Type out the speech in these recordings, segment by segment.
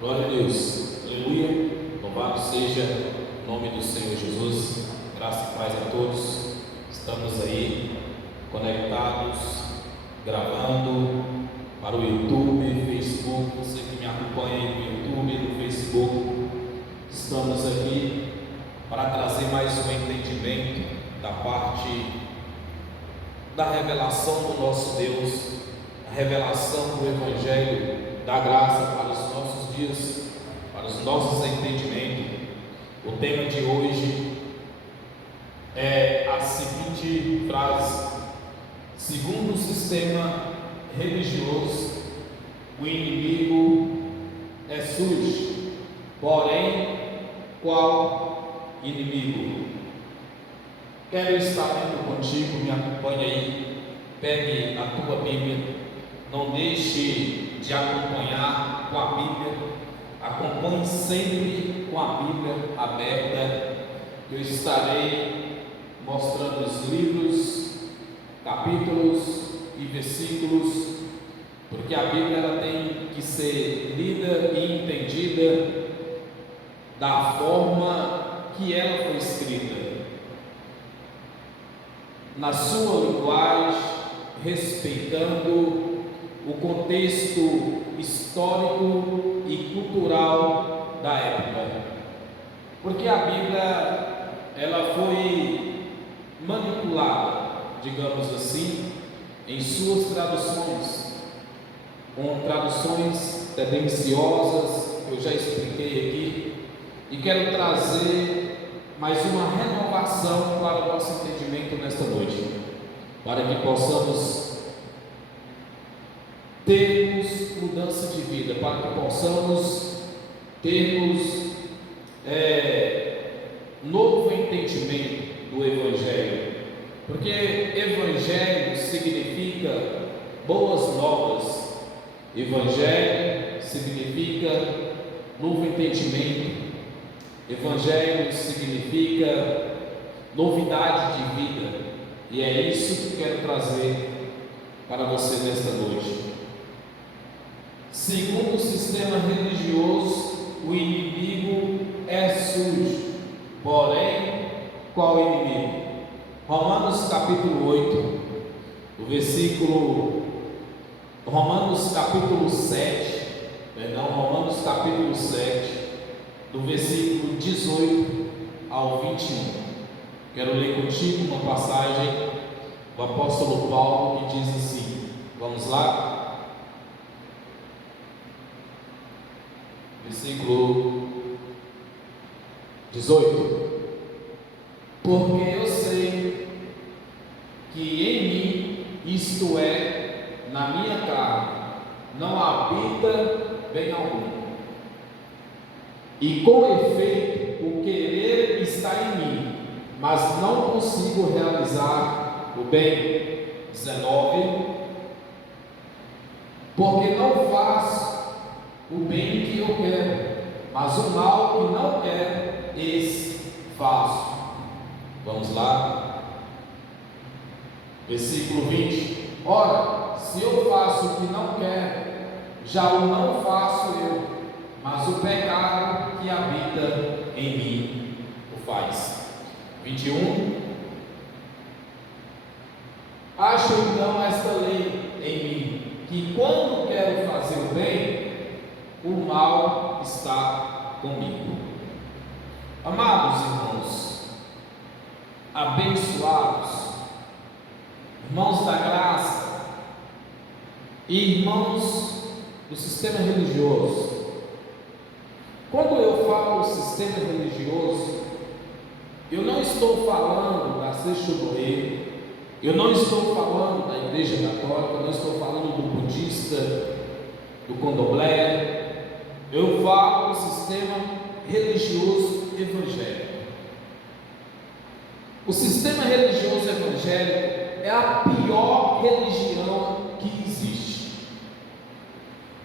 Glória a Deus, aleluia, louvado seja o nome do Senhor Jesus, graça e paz a todos. Estamos aí conectados, gravando para o YouTube, Facebook, você que me acompanha aí no YouTube, no Facebook. Estamos aqui para trazer mais um entendimento da parte da revelação do nosso Deus, a revelação do Evangelho, da graça para os nossos dias, para os nossos entendimentos. O tema de hoje é a seguinte frase: segundo o sistema religioso, o inimigo é sujo, porém, qual inimigo? Quero estar lendo contigo, me acompanhe aí, pegue a tua Bíblia, não deixe de acompanhar com a Bíblia, acompanhe sempre com a Bíblia aberta. Eu estarei mostrando os livros, capítulos e versículos, porque a Bíblia ela tem que ser lida e entendida da forma que ela foi escrita, na sua linguagem, respeitando o contexto histórico e cultural da época, porque a Bíblia ela foi manipulada, digamos assim, em suas traduções, com traduções tendenciosas que eu já expliquei aqui, e quero trazer mais uma renovação para o nosso entendimento nesta noite, para que possamos termos mudança de vida, para que possamos termos novo entendimento do Evangelho, porque Evangelho significa boas novas, Evangelho significa novo entendimento, Evangelho significa novidade de vida, e é isso que quero trazer para você nesta noite. Segundo o sistema religioso, o inimigo é sujo, porém, qual inimigo? Romanos capítulo 8, o versículo, Romanos capítulo 7, do versículo 18 ao 21. Quero ler contigo uma passagem do apóstolo Paulo que diz assim, vamos lá? Versículo 18: porque eu sei que em mim, isto é, na minha carne, não habita bem algum, e com efeito o querer está em mim, mas não consigo realizar o bem. 19: porque não faço o bem que eu quero, mas o mal que não quero, esse faço. Vamos lá? Versículo 20: ora, se eu faço o que não quero, já o não faço eu, mas o pecado que habita em mim o faz. 21: acho então esta lei em mim, que quando quero fazer o bem, o mal está comigo. Amados irmãos, abençoados, irmãos da graça e irmãos do sistema religioso, quando eu falo sistema religioso, eu não estou falando da Sexto-Noê, eu não estou falando da Igreja Católica, eu não estou falando do budista, do candomblé. Eu falo do sistema religioso evangélico. O sistema religioso evangélico é a pior religião que existe.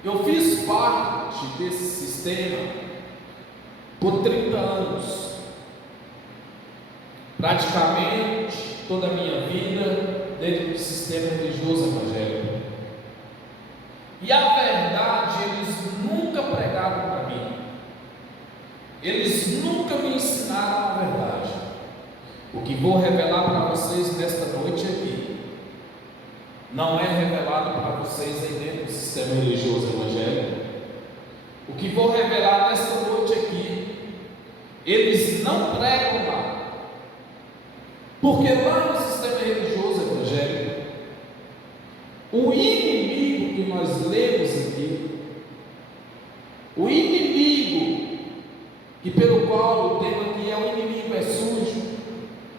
Eu fiz parte desse sistema por 30 anos, praticamente toda a minha vida dentro do sistema religioso evangélico. E a verdade eles nunca pregaram para mim. eles nunca me ensinaram a verdade. O que vou revelar para vocês nesta noite aqui, não é revelado para vocês aí dentro do sistema religioso evangélico. O que vou revelar nesta noite aqui, eles não pregam lá. Porque lá no sistema religioso evangélico, o inimigo que nós lemos aqui, o inimigo que pelo qual o tema aqui é o inimigo é sujo,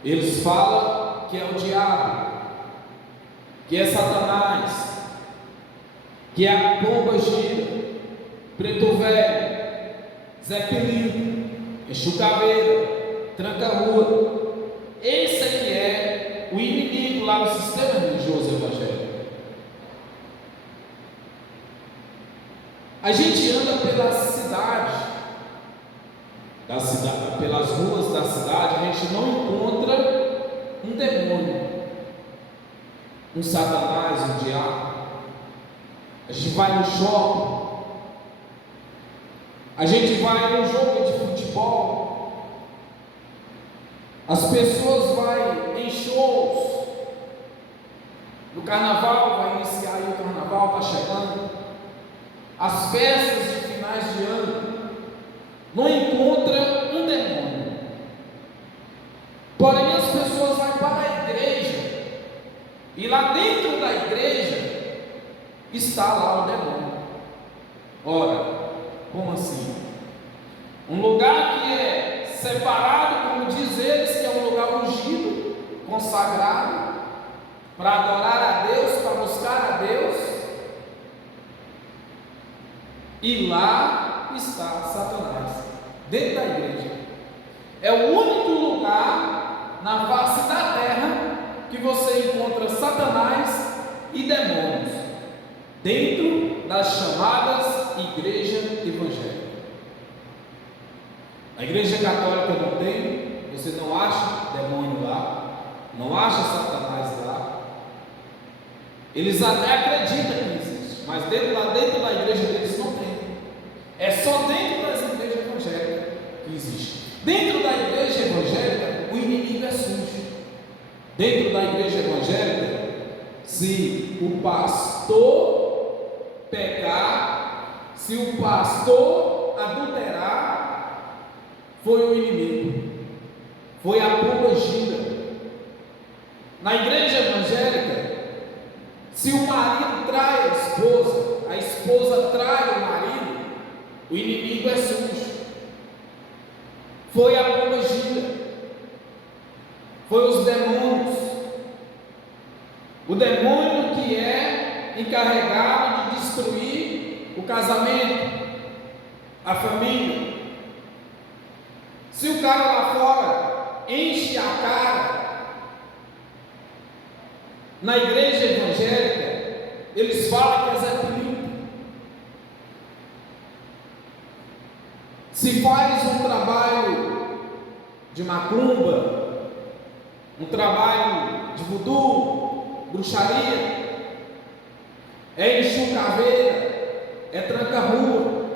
eles falam que é o diabo, que é Satanás, que é a pomba gira, preto velho, Zé Pelinho, Exu Caveira, Tranca-Rua. Esse aqui é o inimigo lá no sistema religioso evangélico. A gente anda pela cidade, pelas ruas da cidade, a gente não encontra um demônio, um Satanás, um diabo. A gente vai no shopping, a gente vai no jogo de futebol, as pessoas vão em shows, no carnaval, vai iniciar aí o carnaval, está chegando, as festas de finais de ano, não encontra um demônio. Porém, as pessoas vão para a igreja, e lá dentro da igreja está lá o demônio. Ora, como assim? Um lugar que é separado, como diz eles, que é um lugar ungido, consagrado, para adorar a Deus, para buscar a Deus, e lá está Satanás, dentro da igreja. É o único lugar na face da terra que você encontra Satanás e demônios, dentro das chamadas igreja evangélica. A igreja católica não tem, você não acha demônio lá, não acha Satanás lá. Eles até acreditam que existe, mas lá dentro da igreja deles não tem. É só dentro das igrejas evangélicas que existe. Dentro da igreja evangélica, o inimigo é sujo. Dentro da igreja evangélica, se o pastor pecar, se o pastor adulterar, foi o inimigo, foi a pomba gira. Na igreja evangélica, se o marido trai a esposa trai o marido, o inimigo é sujo, foi a pomba gira, foi os demônios, o demônio que é encarregado de destruir o casamento, a família. Se o cara lá fora enche a cara, na igreja evangélica, eles falam que é Zé Pelinho. Se faz um trabalho de macumba, um trabalho de voodoo, bruxaria, é Exu Caveira, é Tranca-Rua.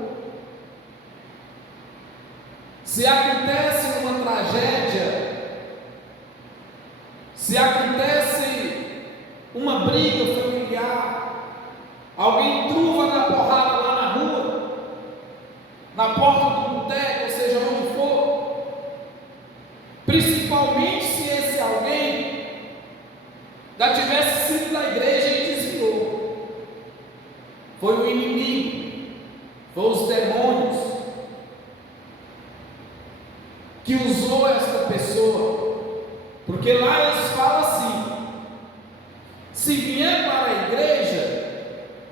Se acontece uma tragédia, se acontece uma briga familiar, alguém truva na porrada lá na rua, na porta do boteco, ou seja, onde for, principalmente se esse alguém já tivesse sido da igreja e desviou, foi o inimigo, foi os demônios que usou esta pessoa, porque lá eles falam assim: se vier para a igreja,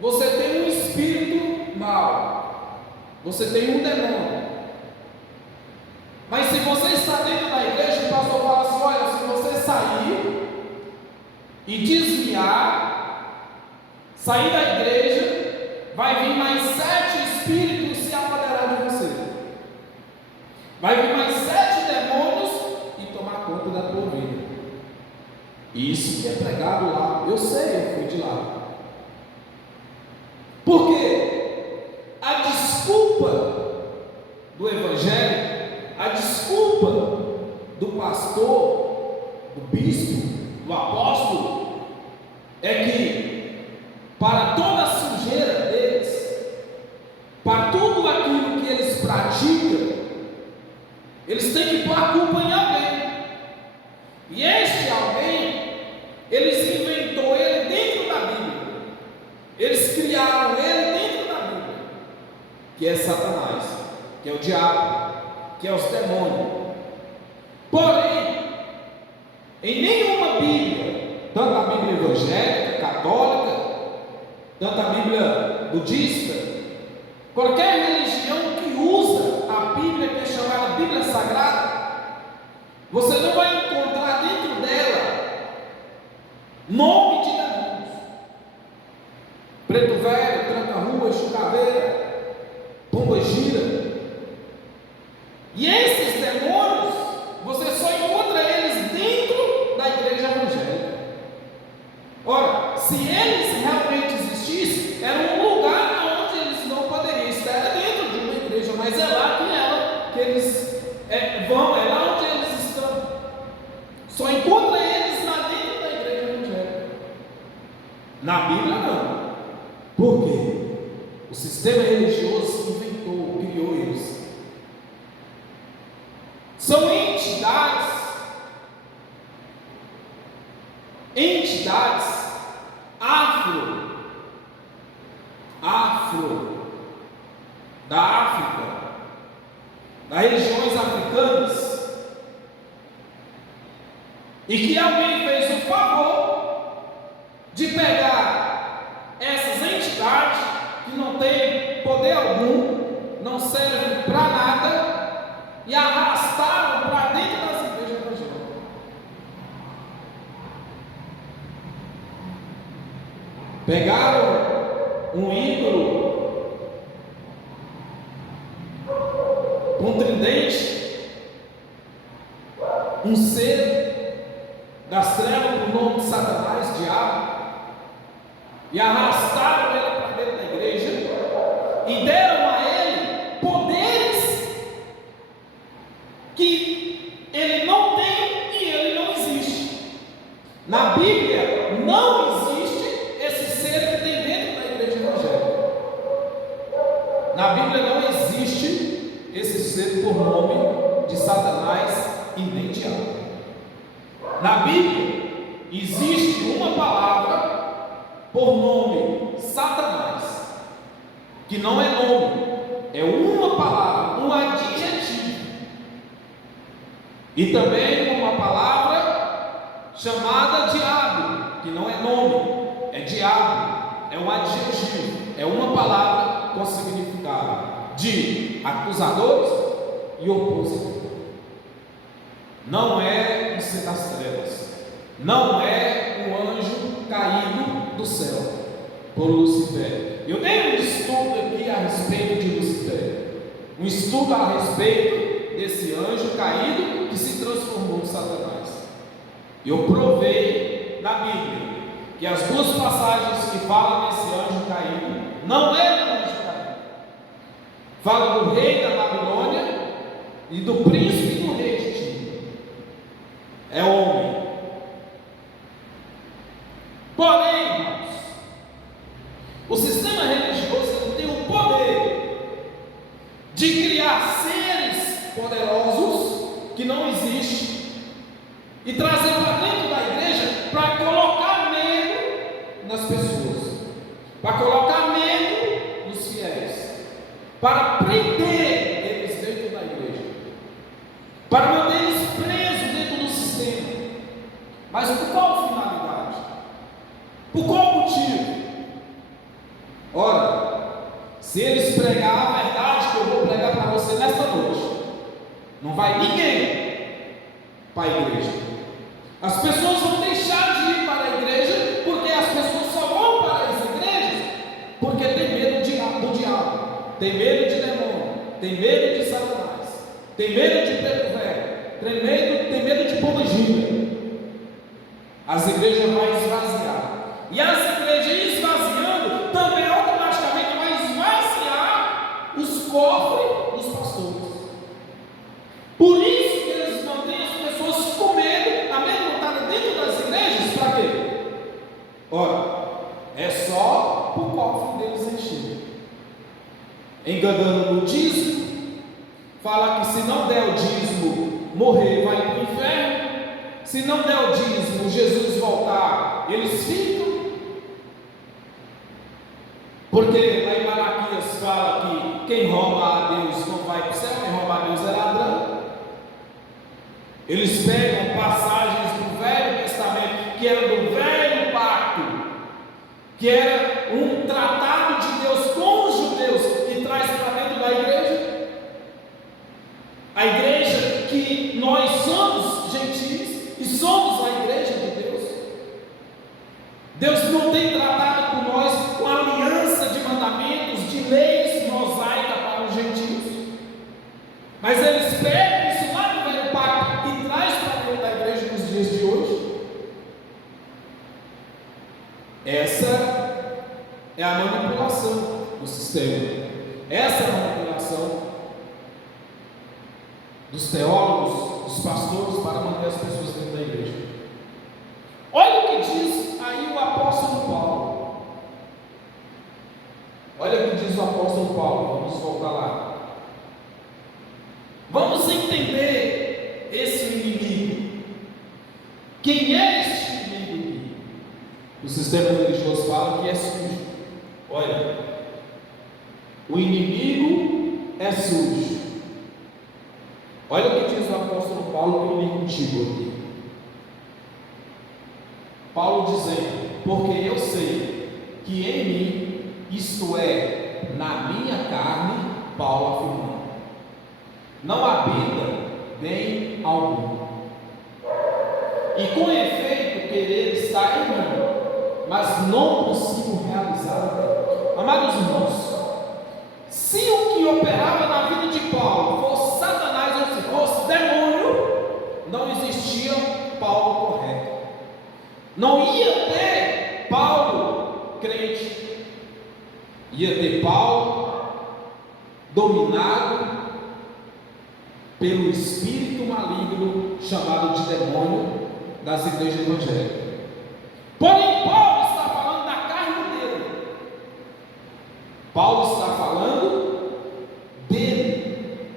você tem um espírito mau, você tem um demônio. Mas se você está dentro da igreja, o pastor fala assim: olha, se você sair e desviar, sair da igreja, vai vir mais 7 espíritos se apoderar de você, vai vir mais 7 demônios e tomar conta da tua vida. Isso que é pregado lá, eu sei, eu fui de lá. Por quê? A desculpa do evangelho a desculpa do pastor, do bispo, do apóstolo, é que para toda a sujeira deles, para tudo aquilo que eles praticam, eles têm que pôr a culpa em alguém. E este alguém, eles inventou ele dentro da Bíblia. Eles criaram ele dentro da Bíblia, que é Satanás, que é o diabo, que é os demônios. Porém, em nenhuma Bíblia, tanto a Bíblia evangélica, católica, tanto a Bíblia budista, qualquer religião que usa a Bíblia, que é chamada Bíblia Sagrada, você não vai encontrar dentro dela nome de demônios. Preto velho, tranca-rua, chucaveira, pomba gira. E esses demônios, você só encontra eles dentro da igreja evangélica. Ora, se eles realmente existissem, era um lugar onde eles não poderiam estar, era dentro de uma igreja, mas é lá que eles vão, é lá onde eles estão. Só encontra eles lá dentro da igreja evangélica. Na Bíblia não. Por quê? O sistema religioso inventou, criou eles. São entidades afro da África, das regiões africanas, e que alguém fez o favor de pegar essas entidades que não têm poder algum, não servem para nada, e arrastaram para dentro das igrejas evangélicas. Pegaram um ídolo com um tridente, um ser das trevas com o nome de Satanás, diabo, e arrastaram ele para dentro da igreja e deram a ele poderes que ele não tem e ele não existe. Na Bíblia não existe esse ser que tem dentro da igreja evangélica. Na Bíblia não existe esse ser por nome de Satanás e nem diabo. Na Bíblia existe uma palavra por nome Satanás, que não é nome, é uma palavra, um adjetivo, e também uma palavra chamada diabo, que não é nome, é diabo, é um adjetivo, é uma palavra com significado de acusadores e opositor. Não é um ser das trevas, não é um anjo caído do céu por Lucifer. Eu dei um estudo aqui a respeito de Lucifer, um estudo a respeito desse anjo caído que se transformou em Satanás. Eu provei na Bíblia que as duas passagens que falam desse anjo caído não é um anjo caído. Fala do rei da Babilônia e do príncipe do rei de Tiro. É homem. Porém, irmãos, o sistema religioso tem o poder de criar seres poderosos que não existem e trazer para dentro da igreja para colocar medo nas pessoas, para colocar medo nos fiéis, para prender eles dentro da igreja, para manter eles presos dentro do sistema. Mas por qual finalidade? Por qual motivo? Ora, se eles pregar a verdade que eu vou pregar para você nesta noite, não vai ninguém para a igreja. As pessoas vão deixar de ir para a igreja, porque as pessoas só vão para as igrejas porque tem medo do diabo, tem medo de demônio, tem medo de Satanás, tem medo de preto velho, tem medo de pomba gira. As igrejas vão esvaziar. E as igrejas esvaziando também automaticamente vai esvaziar os cofres dos pastores. Por enganando no dízimo, fala que se não der o dízimo, morrer vai para o inferno. Se não der o dízimo, Jesus voltar, eles ficam. Porque lá em Malaquias fala que quem rouba a Deus não vai para o céu, quem rouba a Deus é ladrão. Eles pegam passagens do Velho Testamento, que era do Velho Pacto, que era um tratado de Deus com os judeus, e traz para dentro da igreja. A igreja que nós somos gentios e somos a igreja de Deus. Deus não tem tratado com nós com aliança de mandamentos, de leis mosaicas para os gentios, mas eles pegam isso lá do Velho Pacto e traz para dentro da igreja nos dias de hoje. Essa é a manipulação do sistema. Essa é a manipulação dos teólogos, dos pastores, para manter as pessoas dentro da igreja. Olha o que diz aí o apóstolo Paulo. Olha o que diz o apóstolo Paulo. Vamos voltar lá. Vamos entender esse inimigo. Quem é este inimigo? O sistema religioso fala que é sujo. Olha, o inimigo é sujo. Olha o que diz o apóstolo Paulo que eu li contigo aqui. Paulo dizendo: porque eu sei que em mim, isto é, na minha carne, Paulo afirmando, não habita bem algum. E com efeito querer estar em mim, mas não consigo realizar o bem. Amados irmãos, se o que operava na vida de Paulo fosse Satanás ou se fosse demônio, não existia Paulo correto. Não ia ter Paulo crente. Ia ter Paulo dominado pelo espírito maligno chamado de demônio das igrejas evangélicas. Porém, Paulo está falando da carne dele. Paulo está falando dele,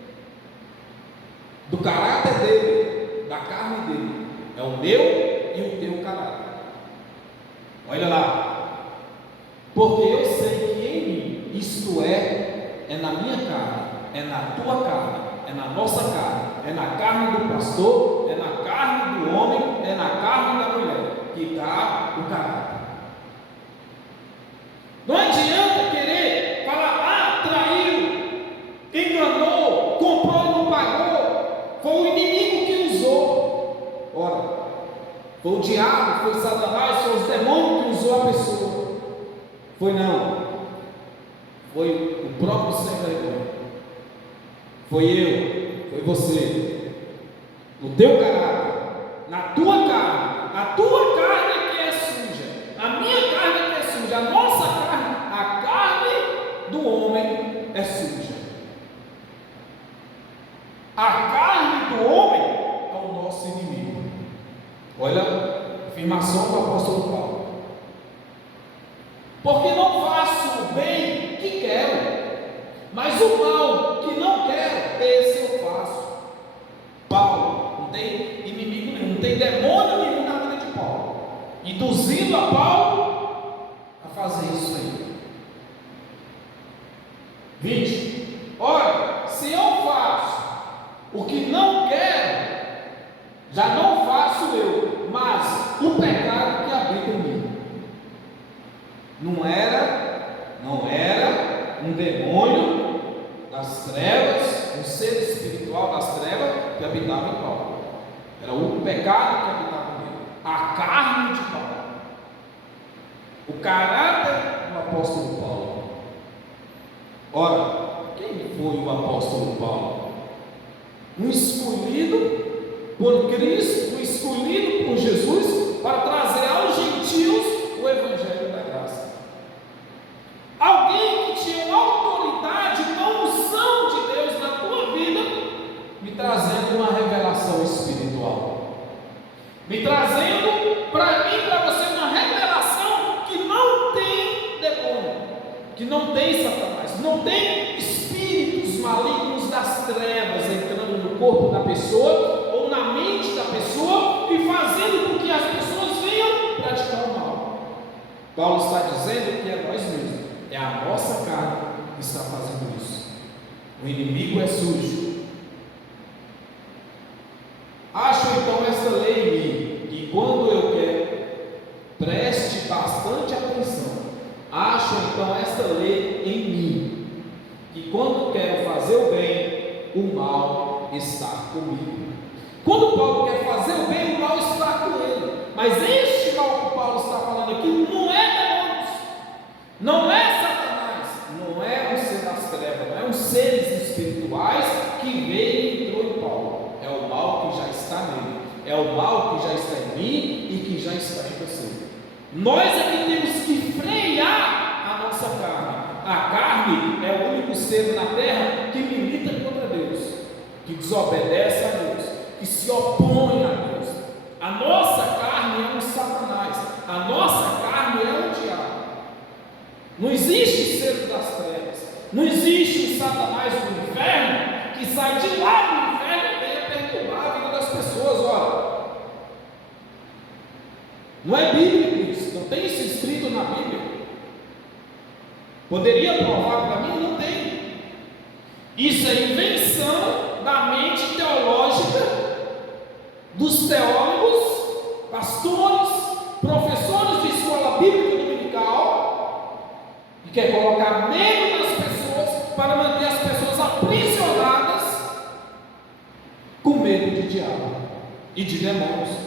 do caráter dele, da carne dele. É o meu e o teu caráter. Olha lá. Porque eu sei que em mim, isto é na minha carne, é na tua carne, é na nossa carne, é na carne do pastor, é na carne do homem, é na carne da mulher, que está o caráter. Não adianta querer falar: traiu, enganou, comprou e não pagou. Foi o inimigo que usou. Ora, foi o diabo, foi Satanás, foi os demônios que usou a pessoa. Foi não. Foi o próprio sem vergonha. Foi eu, foi você. No teu caráter, na tua carne. A tua carne que é suja, a minha carne que é suja, a nossa carne, a carne do homem é suja. A carne do homem é o nosso inimigo. Olha a afirmação do apóstolo Paulo. Porque não faço o bem que quero, mas o mal que não quero, esse eu faço. Paulo não tem inimigo nenhum, não tem demônio nenhum na vida de Paulo, induzindo a Paulo a fazer isso aí. 20. Olha, se eu faço o que não quero, já não faço eu, mas o pecado que habita em mim. Não era um demônio das trevas, um ser espiritual das trevas que habitava em Paulo. Era o pecado que habitava nele, a carne de Paulo, o caráter do apóstolo Paulo. Ora, quem foi o apóstolo Paulo? Um escolhido por Cristo, um escolhido por Jesus para trazer aos gentios o evangelho da graça. Alguém que tinha autoridade, uma unção de Deus na tua vida, me trazendo uma revelação espiritual, me trazendo para mim, para você, uma revelação que não tem demônio, que não tem Satanás, não tem espírito malignos das trevas entrando no corpo da pessoa ou na mente da pessoa e fazendo com que as pessoas venham praticar o mal. Paulo está dizendo que é nós mesmos, é a nossa carne que está fazendo isso. O inimigo é sujo. Acho então essa lei em mim, que quando eu quero, preste bastante atenção. Acho então esta lei em mim, que quando quero fazer o bem, o mal está comigo. Quando Paulo quer fazer o bem, o mal está com ele. Mas este mal que Paulo está falando aqui não é demônios, não é Satanás, não é um ser das trevas, não é um seres espirituais que veio e entrou em Paulo. É o mal que já está nele, é o mal que já está em mim e que já está em você. Nós é que temos que frear a nossa carne. A carne é o único ser na terra que milita contra Deus, que desobedece a Deus, que se opõe a Deus. A nossa carne é um Satanás, a nossa carne é um diabo. Não existe ser das trevas, não existe um Satanás do inferno que sai de lá do inferno e venha perturbar a vida das pessoas. Olha, não é bíblico isso, não tem isso escrito na Bíblia. Poderia provar para mim? Não tem. Isso é invenção da mente teológica dos teólogos, pastores, professores de escola bíblica dominical, que quer colocar medo nas pessoas para manter as pessoas aprisionadas com medo de diabo e de demônios.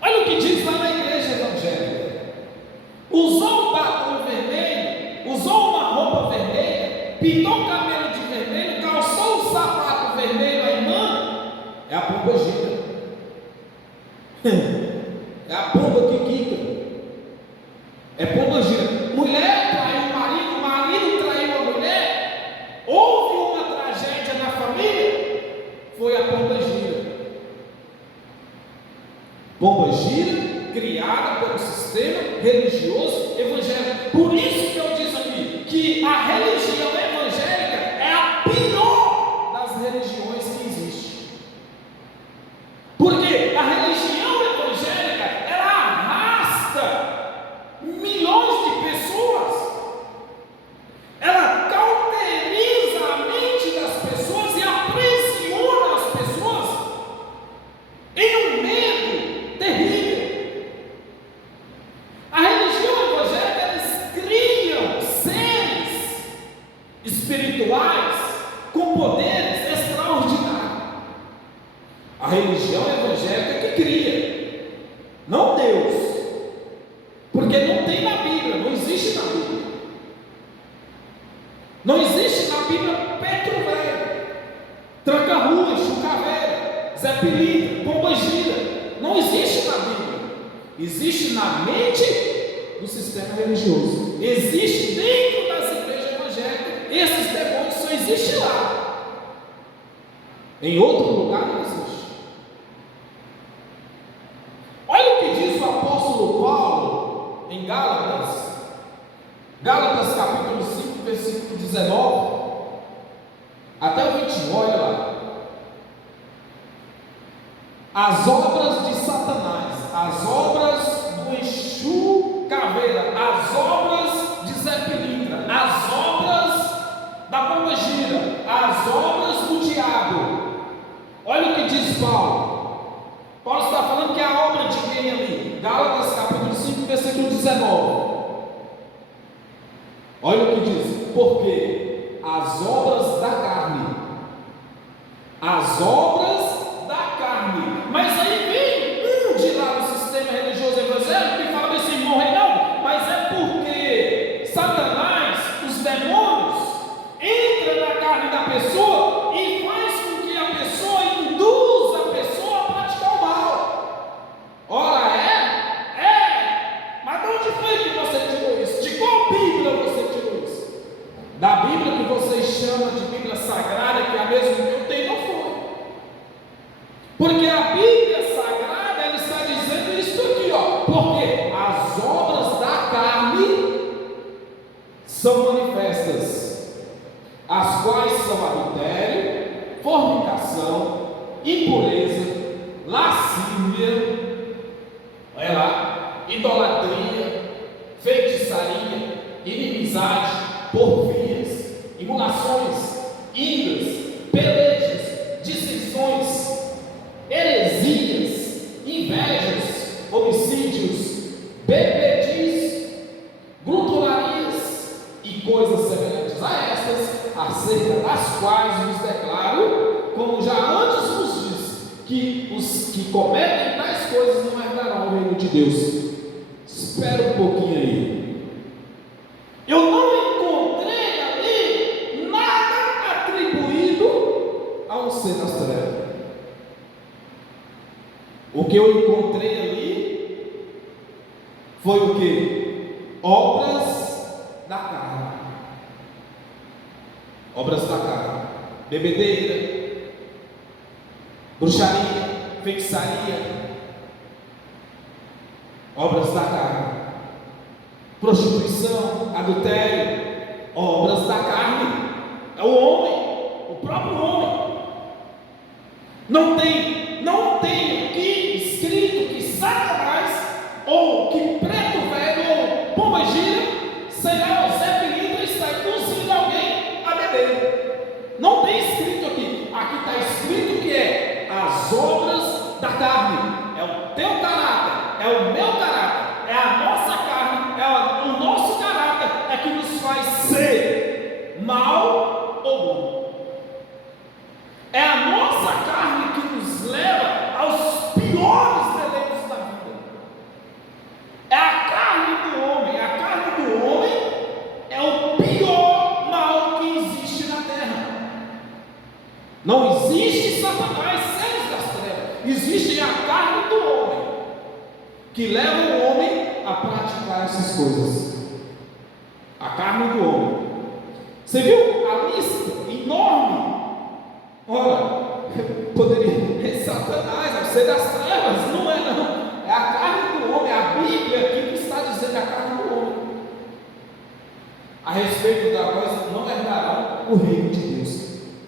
Olha o que diz lá na igreja evangélica. Usou um batom vermelho, usou uma roupa vermelha, pintou o cabelo de vermelho, calçou um sapato vermelho, a irmã é a pomba gira. É a pomba que quica. É pomba gira. Mulher traiu o marido, marido traiu a mulher, houve uma tragédia na família, foi a pomba gira. Pomba gira, criada pelo sistema religioso evangélico. Por isso que eu disse aqui que a religião evangélica é a pior das religiões que existe. Porque a religião evangélica, ela arrasta milhões de pessoas, ela cauteriza a mente das pessoas e aprisiona as pessoas em um medo terrível. A religião evangélica, eles criam seres espirituais com poderes extraordinários. A religião evangélica que cria, não Deus, porque não tem na Bíblia, não existe na Bíblia. Não existe na Bíblia Petro Velho, Tranca-Rua, Chucaveira, Zé Pilintra, Pomba Gira. Não existe na Bíblia. Existe na mente do sistema religioso. Existe dentro das igrejas evangélicas. Esses demônios só existem lá. Em outro lugar não existe. Olha o que diz o apóstolo Paulo em Gálatas. Gálatas capítulo 5, versículo 19 até o 21, olha lá. As obras de Satanás, as obras do Exu Caveira, as obras de Zé Pilintra, as obras da Pomba Gira, as obras do diabo. Olha o que diz Paulo. Paulo está falando que é a obra de quem ali? Gálatas capítulo 5, versículo 19. Olha o que diz: porque as obras da carne, as obras da carne. Mas aí vem de lá do sistema religioso evangélico e fala assim: morre não, mas é porque Satanás, os demônios, entram na carne da pessoa e faz com que a pessoa induza a pessoa a praticar o mal. Ora mas de onde foi que você tirou isso? De qual Bíblia você tirou isso? Da Bíblia que vocês chamam de Bíblia Sagrada, que é a mesma que eu tenho, não foi. Porque a Bíblia Sagrada, ela está dizendo isso aqui, ó. Porque as obras da carne são manifestas. as quais são adultério, fornicação, impureza, lascívia, olha lá, idolatria, feitiçaria, inimizade, porfias, emulações, iras, pelejas, dissensões, heresias, invejas, homicídios, bebediz, glutonarias e coisas semelhantes a estas, acerca das quais vos declaro, como já antes vos disse, que os que cometem tais coisas não herdarão o reino de Deus. Espera um pouquinho aí. Eu não encontrei ali nada atribuído a um ser das trevas. O que eu encontrei ali foi o que? Obras da carne. Obras da carne. Bebedeira, bruxaria, feitiçaria, obras da carne. Prostituição, adultério, obras da carne. É o homem, o próprio homem. Não tem aqui escrito que Satanás, ou que preto velho, ou pomba gira, será o Zé Pilintra está induzindo alguém a beber. Não tem escrito aqui. Aqui está escrito que é as obras da carne. É o teu caráter, é o meu caráter, é a nossa carne, é o nosso caráter, é que nos faz ser mal ou bom. É a nossa carne que nos leva aos piores deleitos da vida. É a carne do homem. A carne do homem é o pior mal que existe na terra. Não existe Satanás, seres das trevas. Existe a carne do homem, que leva o homem a praticar essas coisas. A carne do homem. Você viu a lista enorme? Ora, poderia ser Satanás, ser das trevas, não é não. É a carne do homem. A Bíblia aqui que está dizendo a carne do homem. A respeito da coisa, não herdarão o reino de Deus.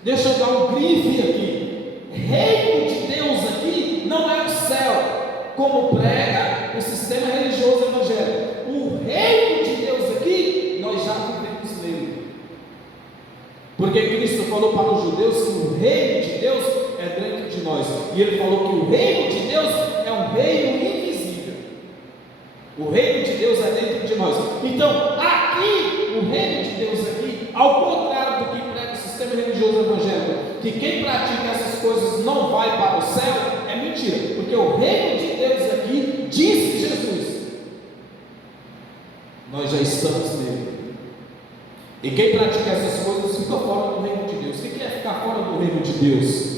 Deixa eu dar um grife aqui. Reino de Deus aqui não é o céu, como prega o sistema religioso evangélico. O reino de Deus aqui, nós já vivemos nele. Porque Cristo falou para os judeus que o reino de Deus é dentro de nós. E ele falou que o reino de Deus é um reino invisível. O reino de Deus é dentro de nós. Então, aqui, o reino de Deus aqui, ao contrário do que prega o sistema religioso evangélico, que quem pratica essas coisas não vai para o céu, é mentira. Porque o reino de Deus aqui, disse Jesus, nós já estamos nele. E quem pratica essas coisas fica fora do reino de Deus. O que é ficar fora do reino de Deus?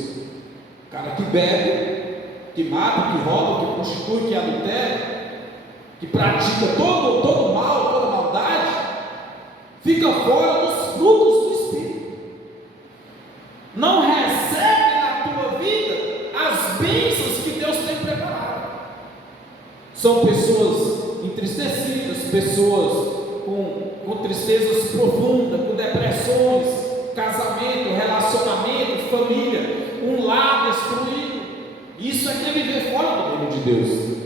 O cara que bebe, que mata, que rouba, que prostitui, que adultera, que pratica todo mal, toda maldade, fica fora dos frutos do Espírito. Não recebe na tua vida as bênçãos que Deus tem preparado. São pessoas entristecidas, pessoas com tristezas profundas, com depressões, casamento, relacionamento, família, um lar destruído. Isso é que é viver fora do reino de Deus.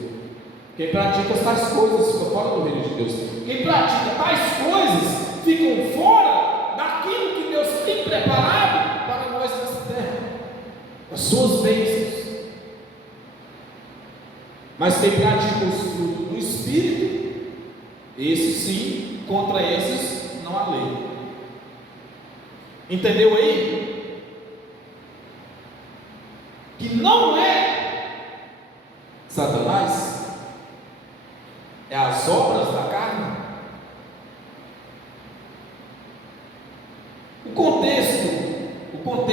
Quem pratica tais coisas fica fora do reino de Deus. Quem pratica tais coisas ficam fora daquilo que Deus tem preparado para nós nessa terra, as suas bênçãos. Mas quem pratica os frutos do Espírito, esse sim, contra esses não há lei. Entendeu aí? Que não é Satanás, é as obras da carne. O contexto do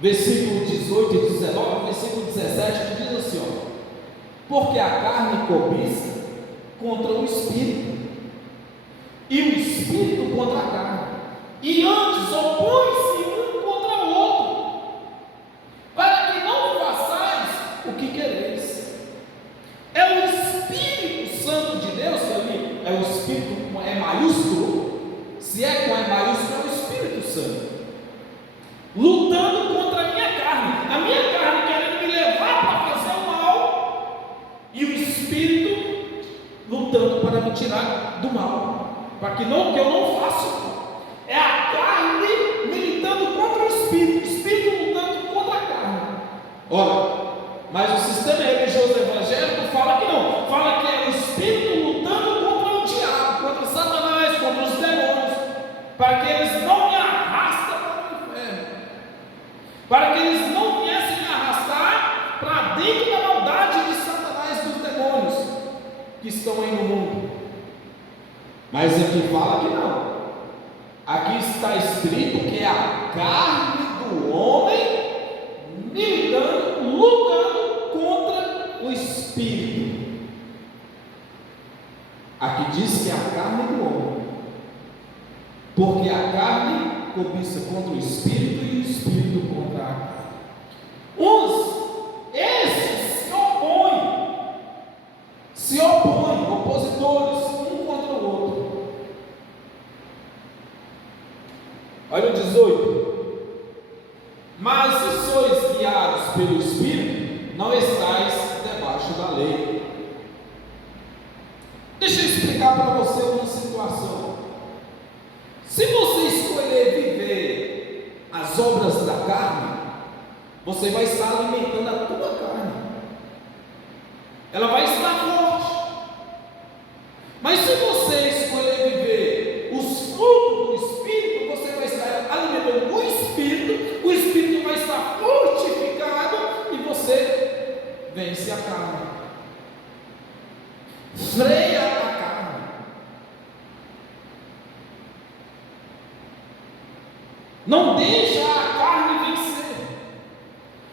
versículo 18 e 19, versículo 17, que diz assim, ó: porque a carne cobiça contra o Espírito, e o Espírito contra a carne, e antes opõe-se um contra o outro, para que não façais o que quereis. É o Espírito Santo de Deus, ali é o Espírito, é maiúsculo, se é com E maiúsculo, é o Espírito Santo, lutando contra a minha carne querendo me levar para fazer o mal, e o Espírito lutando para me tirar do mal, para que eu não faça o mal. É a carne militando contra o Espírito lutando contra a carne. Ora, mas o sistema religioso evangélico fala que não, fala que é o Espírito lutando contra o diabo, contra Satanás, contra os demônios, para que eles não me arrastem para o inferno, para que eles não viessem me arrastar para dentro da maldade de Satanás e dos demônios que estão aí no mundo. Mas aqui fala que não. Aqui está escrito que é a carne do homem militando, lutando contra o Espírito. Aqui diz que é a carne do homem, porque a carne cobiça contra o Espírito e o Espírito contra a carne. Esses se opõem, opositores, um contra o outro. Olha o 18. Mas se sois guiados pelo Espírito, não estáis debaixo da lei. Deixa eu explicar para você uma situação. Se você escolher viver as obras da carne, você vai estar alimentando a tua carne. Ela vai estar forte. Mas se você escolher viver os frutos do Espírito, você vai estar alimentando o Espírito vai estar fortificado e você vence a carne. Freia a carne. Não deixa a carne vencer,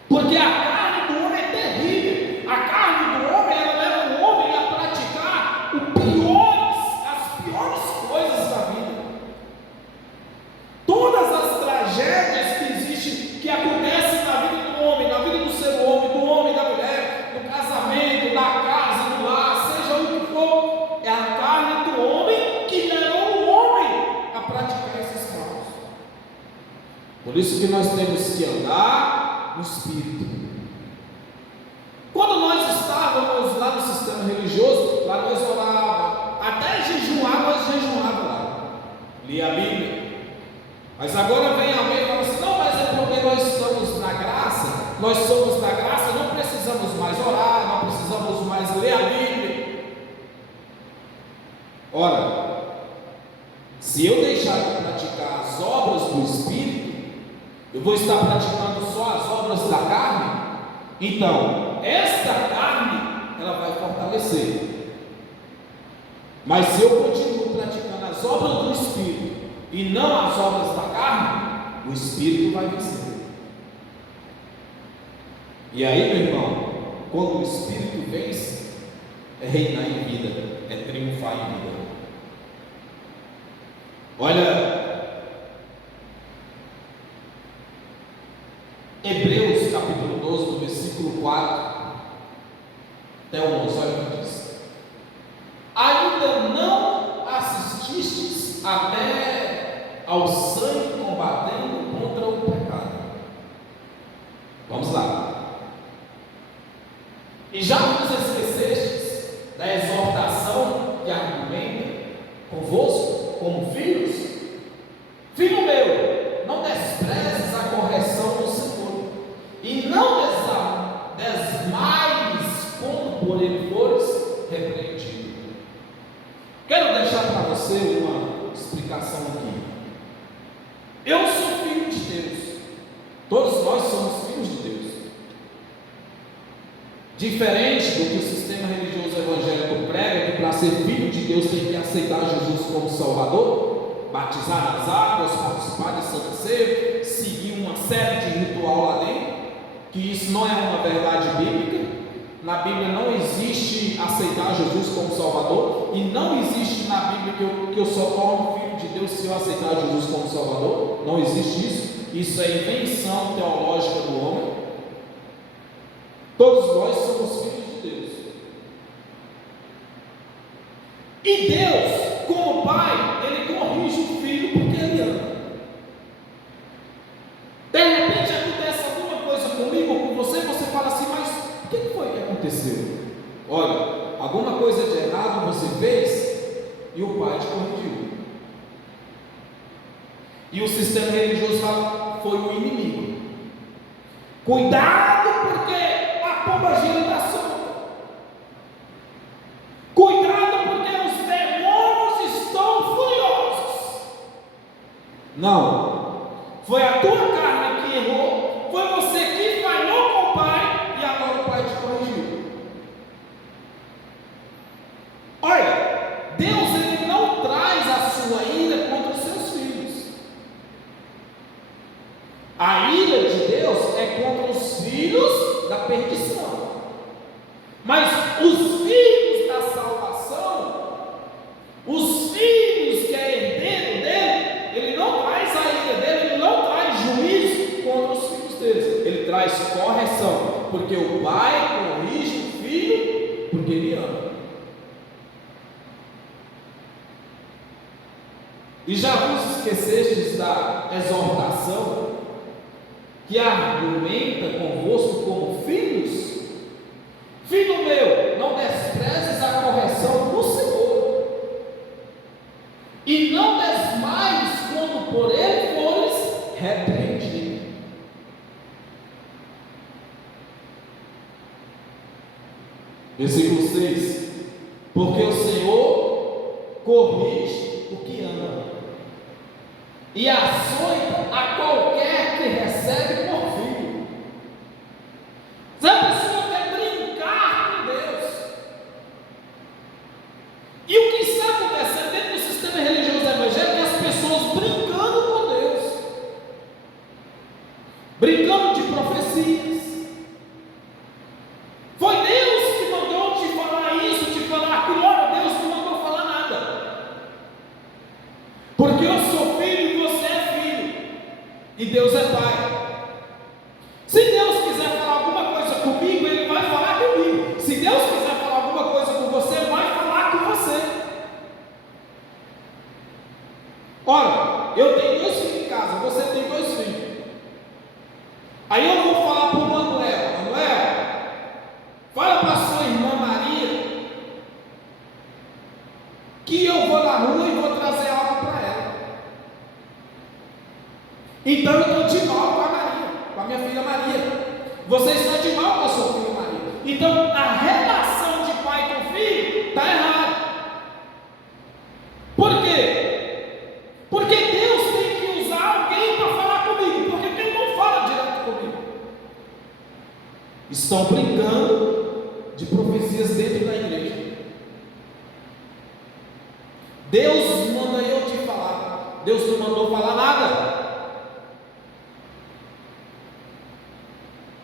porque a carne do homem é terrível. A carne do homem, ela leva o homem a praticar as piores coisas da vida. Todas as tragédias que existem, que acontecem na vida do homem, na vida do ser homem, do homem e da mulher, no casamento, na casa, no lar, seja o que for, é a carne do homem que levou o homem a praticar esses maus. Por isso que nós temos que andar no Espírito. Quando nós estávamos lá no sistema religioso, lá nós orávamos, até jejuar nós jejuávamos lá, lia a Bíblia. Mas agora vem alguém e fala assim: não, mas é porque nós estamos na graça, nós somos na graça, não precisamos mais orar, não precisamos mais ler a Bíblia. Ora, se eu deixar de praticar as obras do Espírito, eu vou estar praticando só as obras da carne. Então, esta carne, ela vai fortalecer. Mas se eu continuo praticando as obras do Espírito e não as obras da carne, o Espírito vai vencer. E aí, meu irmão, quando o Espírito vence, é reinar em vida, é triunfar em vida. Olha, Hebreus capítulo 12, do versículo 4 até o 11, olha o que diz: ainda não assististes até ao sangue combatendo contra o pecado. Vamos lá. E já vos esquecestes da exortação que argumenta convosco como filhos? Filho meu, não desprezes a correção do Senhor, e não desmaies quando por ele fores repreendido. Quero deixar para você uma explicação aqui. Eu sou filho de Deus, todos nós somos filhos de Deus. Diferente do que o sistema religioso evangélico prega, que para ser filho de Deus tem que aceitar Jesus como Salvador, batizar nas águas, participar de Santa Ceia, seguir uma série de ritual lá dentro, que isso não é uma verdade bíblica. Na Bíblia não existe aceitar Jesus como Salvador, e não existe na Bíblia que eu só torno filho de Deus se eu aceitar Jesus como Salvador. Não existe isso. Isso é invenção teológica do homem. Todos nós somos filhos de Deus. E Deus como pai, ele corrige o filho porque ele ama. De repente acontece alguma coisa comigo ou com você, você fala assim, mas o que foi que aconteceu? Olha, alguma coisa de errado você fez e o pai te corrigiu. E o sistema religioso fala, foi o inimigo. Cuidado porque a pombagira está solta. Cuidado porque os demônios estão furiosos. Não, foi a tua carne que errou, foi você que falhou com o pai e agora o pai te corrigiu. Olha, Deus ele não traz a sua ira contra os seus filhos. A ira de Deus é contra os filhos da perdição. Mas os filhos da salvação, os filhos que é herdeiro dele, ele não traz a ira dele, ele não traz juízo contra os filhos deles. Ele traz correção, porque o pai corrige o filho porque ele ama. E já vos esquecestes da exortação que argumenta convosco como filhos? Filho meu, não desprezes a correção do Senhor, e não desmaies quando por ele fores repreendido. Versículo 6: porque o Senhor corrige o que ama, e açoita a qualquer que recebe por filho. Se a pessoa quer brincar com Deus, e o que está acontecendo dentro do sistema religioso evangélico é as pessoas brincando com Deus, brincando de profecias. Foi Deus que mandou te falar isso, te falar aquilo. Ora, Deus não mandou falar nada, porque eu sou filho e você é filho, e Deus é pai. Se Deus quiser falar alguma coisa comigo, ele vai falar comigo. Se Deus quiser falar alguma coisa com você, vai falar com você. Ora, eu tenho 2 filhos em casa, você tem 2 filhos. Aí eu vou falar para o Manuel: Manuel, fala para a sua irmã Maria que eu vou na rua e vou trazer algo para ela. Então eu estou de mal com a Maria, com a minha filha Maria. Você está de mal com a sua filha Maria. Então a relação de pai com filho está errada. Por quê? Porque Deus tem que usar alguém para falar comigo. Por que ele não fala direto comigo? Estão brincando de profecias dentro da igreja. Deus manda eu te falar. Deus não mandou falar nada.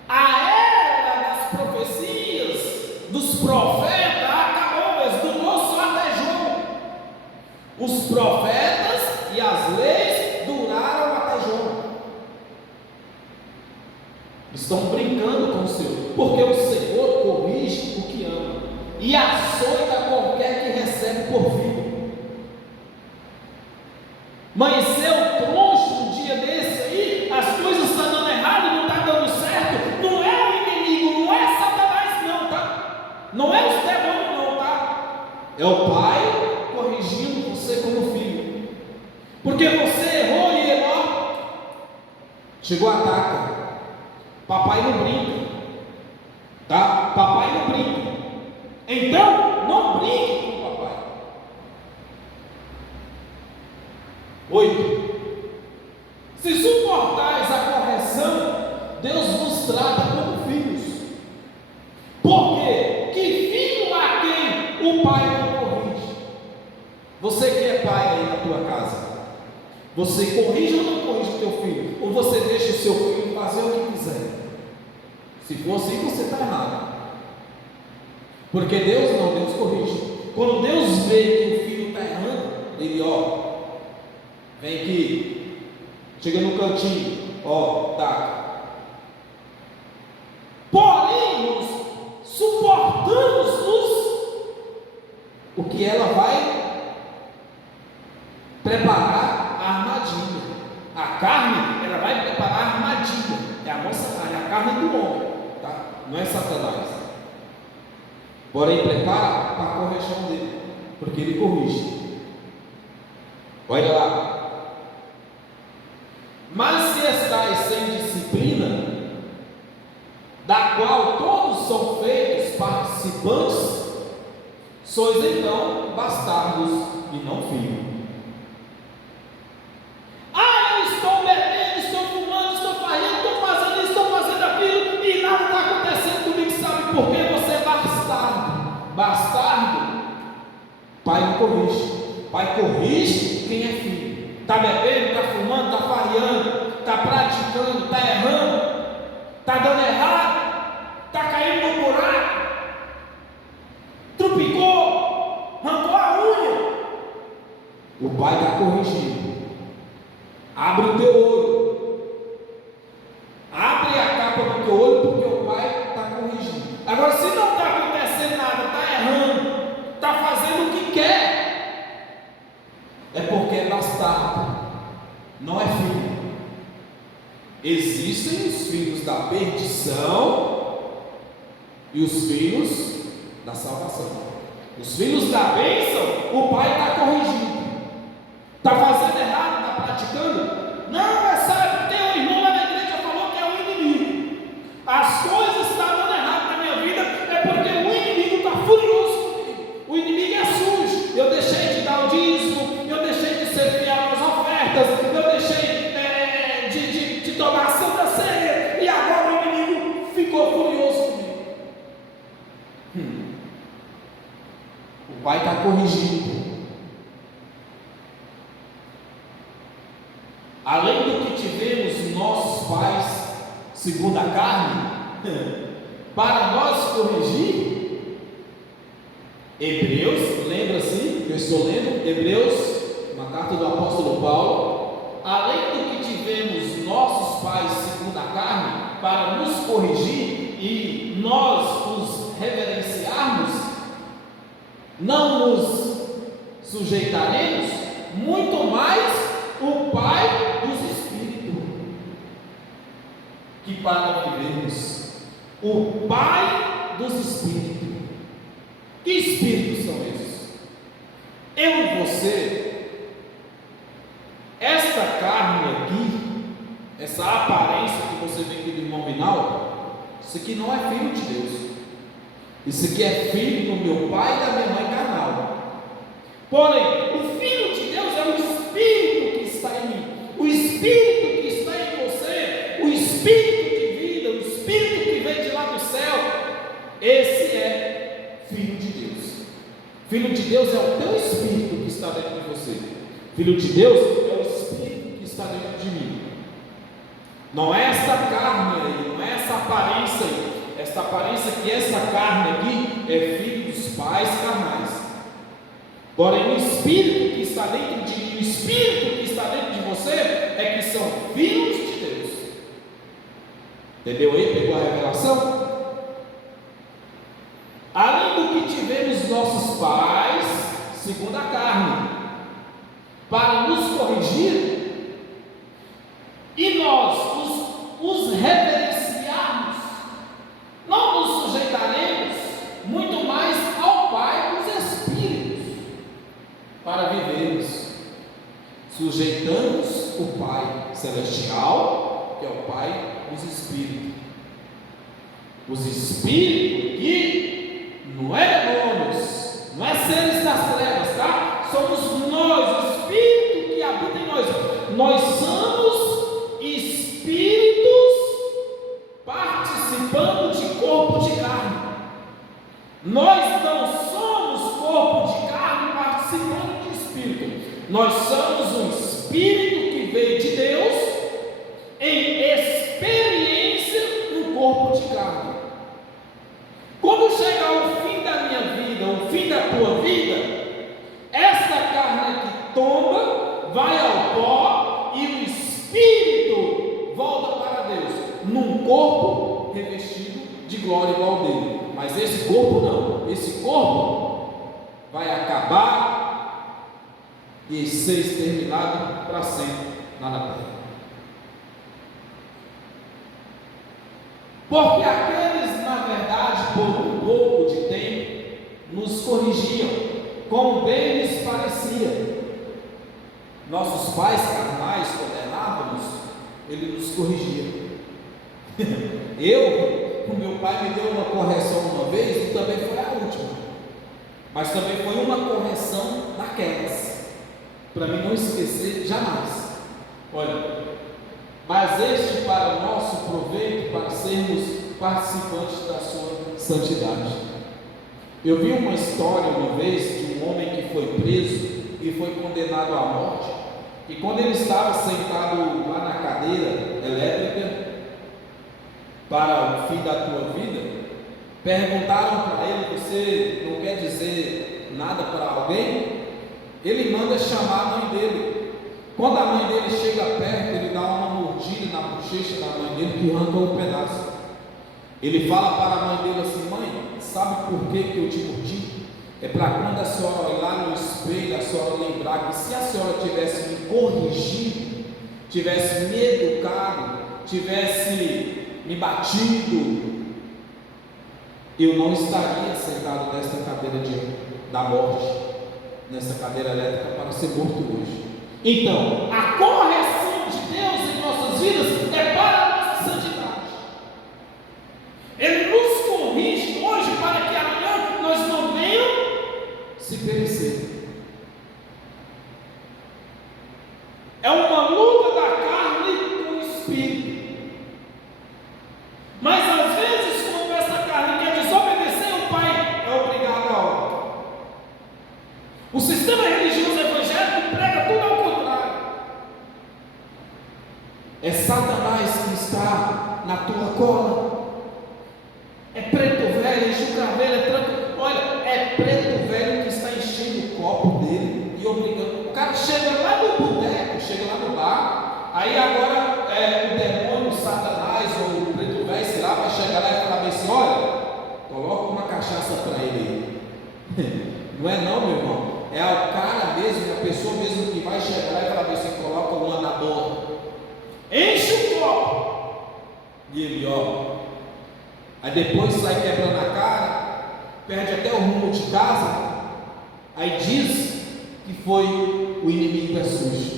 A era das profecias, dos profetas, acabou, mas durou só até João. Os profetas e as leis duraram até João. Estão brincando com o Senhor, porque o Senhor corrige o que ama e açoita qualquer que recebe por filho. Amanheceu troncho um dia desse aí, as coisas estão dando errado, não está dando certo. Não é o inimigo, não é Satanás não, tá? Não é os demônios não, tá? É o pai corrigindo você como filho, porque você errou e errou. Chegou a ataca. Papai não brinca, tá? Papai não brinca. Então não brinque com o papai. 8. Se suportais a correção, Deus vos trata como filhos. Por quê? Que filho a quem o pai não corrige? Você que é pai aí na tua casa, você corrige ou não corrige o teu filho? Ou você deixa o seu filho fazer o que quiser? Se for assim, você está errado. Porque Deus não, Deus corrige. Quando Deus vê que o filho está errando, ele vem aqui, chega no cantinho, tá. Porém, suportamos-nos o que ela vai preparar a armadilha. A carne, ela vai preparar a armadilha. É a nossa carne, a carne do homem, tá? Não é Satanás. Porém, prepara para a correção dele, porque ele corrige. Olha lá. Mas se estáis sem disciplina, da qual todos são feitos participantes, sois então bastardos e não filhos. Eu estou bebendo, estou fumando, estou fazendo, estou fazendo isso, estou fazendo aquilo, e nada está acontecendo comigo. Sabe por quê? Você é bastardo. Bastardo, pai não corrige. Pai corrige quem é filho. Está bebendo, está fumando, está farreando, está praticando, está errando, está dando errado, está caindo no buraco, trupicou, arrancou a unha. O pai está corrigindo. Abre o teu olho, abre a capa do teu olho, porque o pai está corrigindo. Agora, se não está acontecendo nada, está errando, está fazendo o que quer, é porque é bastardo, não é filho. Existem os filhos da perdição e os filhos da salvação. Os filhos da bênção, o pai está corrigindo. Está fazendo errado, está praticando? Não, é sério, tem um irmão lá na igreja que falou que é o inimigo. As coisas estão dando errado na minha vida, é porque o inimigo está furioso comigo. O inimigo é sujo. Eu deixei de dar o dízimo, eu deixei de ser fiel às ofertas, eu deixei de tomar a Santa Ceia, e agora o inimigo ficou furioso comigo. O pai está corrigindo. Além do que tivemos nossos pais, segundo a carne, para nós corrigir, Hebreus, lembra-se, eu estou lendo, Hebreus, uma carta do apóstolo Paulo, além do que tivemos nossos pais, segundo a carne, para nos corrigir e nós os reverenciarmos, não nos sujeitaremos, muito mais o Pai dos Espíritos, que para vivermos, o Pai dos Espíritos. Que Espíritos são esses? Eu e você, esta carne aqui, essa aparência que você vê aqui do irmão Binal, isso aqui não é filho de Deus. Isso aqui é filho do meu pai e da minha mãe carnal. Porém, o filho de Deus é o Espírito que está em mim, o Espírito que está em você, o Espírito de vida, o Espírito que vem de lá do céu. Esse é filho de Deus. Filho de Deus é o teu Espírito que está dentro de você. Filho de Deus é o Espírito que está dentro de mim. Não é essa carne aí, não é essa aparência aí. Essa aparência que essa carne aqui é filho dos pais carnais. Porém, o Espírito que está dentro de mim, o Espírito que está dentro de você, é que são filhos de Deus. Entendeu aí? Pegou a revelação? Além do que tivemos nossos pais, segundo a carne, para nos corrigir, e nós os reverenciarmos, não nos sujeitaremos muito mais ao Pai dos Espíritos, para vivermos. Sujeitamos o Pai Celestial, que é o Pai dos Espíritos. Os Espíritos que não é demônios, não é seres das trevas, tá? Somos nós, o Espírito que habita em nós. Nós somos Espíritos participando de corpo de carne. Nós não somos corpo de carne participando de Espírito. Nós somos um Espírito que veio de Deus em experiência no corpo de carne. Quando chegar o fim da minha vida, o fim da tua vida, esta carne aqui tomba, vai ao pó e o Espírito volta para Deus, num corpo revestido de glória igual ao dele. Mas esse corpo não, esse corpo vai acabar e ser exterminado para sempre lá na terra. Porque aqueles, na verdade, por um pouco de tempo, nos corrigiam, como bem lhes parecia. Nossos pais carnais, quando errávamos, ele nos corrigia. O meu pai me deu uma correção uma vez, e também foi a última, mas também foi uma correção daquelas, para mim não esquecer jamais. Olha, mas este para o nosso proveito, para sermos participantes da sua santidade. Eu vi uma história uma vez de um homem que foi preso e foi condenado à morte, e quando ele estava sentado lá na cadeira elétrica para o fim da tua vida, perguntaram para ele: você não quer dizer nada para alguém? Ele manda chamar a mãe dele. Quando a mãe dele chega perto, ele dá uma mordida na bochecha da mãe dele que arranca um pedaço. Ele fala para a mãe dele assim: mãe, sabe por que eu te mordi? É para quando a senhora olhar no espelho, a senhora lembrar que se a senhora tivesse me corrigido, tivesse me educado, tivesse me batido, eu não estaria sentado nesta cadeira da morte, nessa cadeira elétrica, para ser morto hoje. Então, a correção de Deus em nossas vidas é para a nossa santidade. Ele nos corrige hoje para que amanhã nós não venhamos se perecer. É uma luta da carne com o espírito. Mas às vezes, quando essa carne quer desobedecer, o pai é obrigado a obra. O sistema religioso evangélico prega tudo ao contrário. É Satanás que está na tua cola. É preto velho, enxuga velho, é tranco. Olha, é preto velho que está enchendo o copo dele e obrigando. O cara chega lá no boteco, chega lá no bar, aí agora o demônio, o Satanás ou o preto velho, sei lá, vai chegar lá e falar assim: olha, coloca uma cachaça para ele aí. Não é não, meu irmão, é o cara mesmo, a pessoa mesmo que vai chegar lá e falar assim: coloca uma na boca, enche o copo, e ele aí depois sai quebrando a cara, perde até o rumo de casa, aí diz que foi o inimigo é sujo.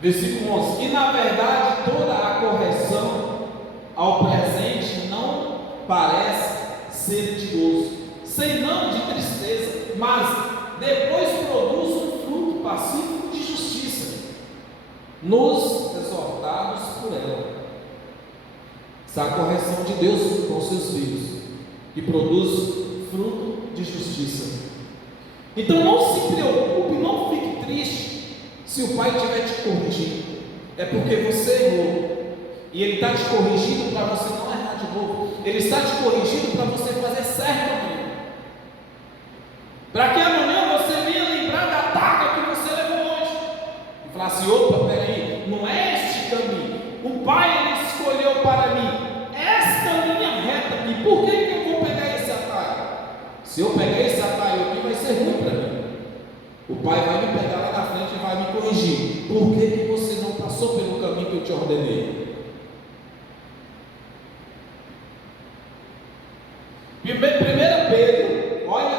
Versículo 11: e na verdade toda a correção ao presente não parece ser de gozo, senão de tristeza, mas depois produz um fruto pacífico de justiça, nos exortados por ela. Essa é a correção de Deus com seus filhos, que produz fruto de justiça. Então não se preocupe, não fique triste se o pai estiver te corrigindo. É porque você errou, e ele está te corrigindo para você não errar de novo. Ele está te corrigindo para você fazer certo amanhã, para que amanhã você venha lembrar da taca que você levou hoje e falar assim: opa, peraí, não é este caminho. O pai ele escolheu para mim esta linha reta aqui. Por que eu vou pegar esse atalho? Se eu pegar esse atalho aqui, vai ser ruim para mim. O pai vai me pegar lá na frente e vai me corrigir. Por que você não passou pelo caminho que eu te ordenei? 1 Pedro, olha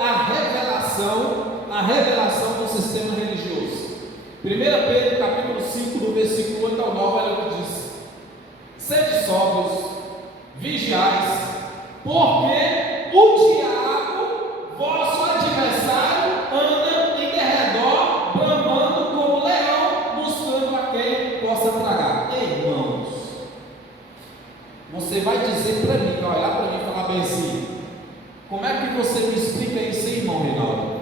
a revelação do sistema religioso. 1 Pedro capítulo 5, do versículo 8 ao 9, olha o que diz: sede sóbrios, vigiais, porque o diabo, vosso adversário, anda em derredor, bramando como leão, buscando a quem possa tragar. Irmãos, você vai dizer para mim, vai olhar para mim e falar bem assim: como é que você me explica isso, irmão Reinaldo?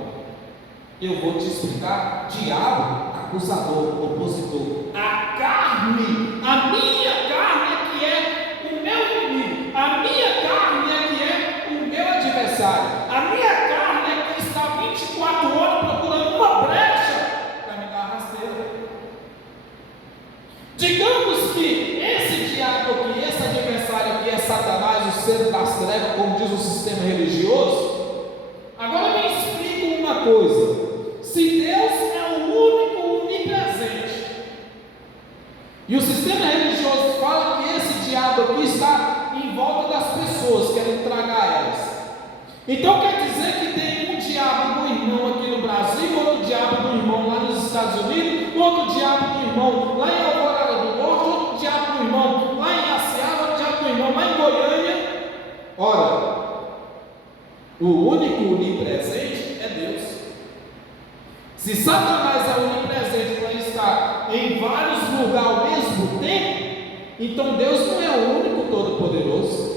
Eu vou te explicar. Diabo, acusador, opositor. A carne, a minha carne é que é o meu inimigo. A minha carne é que é o meu adversário. A minha carne é que está 24 horas procurando uma brecha para me dar rasteira. Digamos que esse diabo aqui, esse adversário aqui é Satanás, o seu ser das trevas, como diz o sistema religioso. Agora me explica uma coisa: se Deus é o único onipresente, e o sistema religioso fala que esse diabo aqui está em volta das pessoas, querendo tragar elas, então quer dizer que tem um diabo do irmão aqui no Brasil, outro diabo do irmão lá nos Estados Unidos, outro diabo do irmão lá em Alvorada do Norte, outro diabo do irmão lá em Aciara, outro diabo do irmão lá em Goiânia. Ora, o único onipresente é Deus. Se Satanás é onipresente para estar em vários lugares ao mesmo tempo, então Deus não é o único todo-poderoso.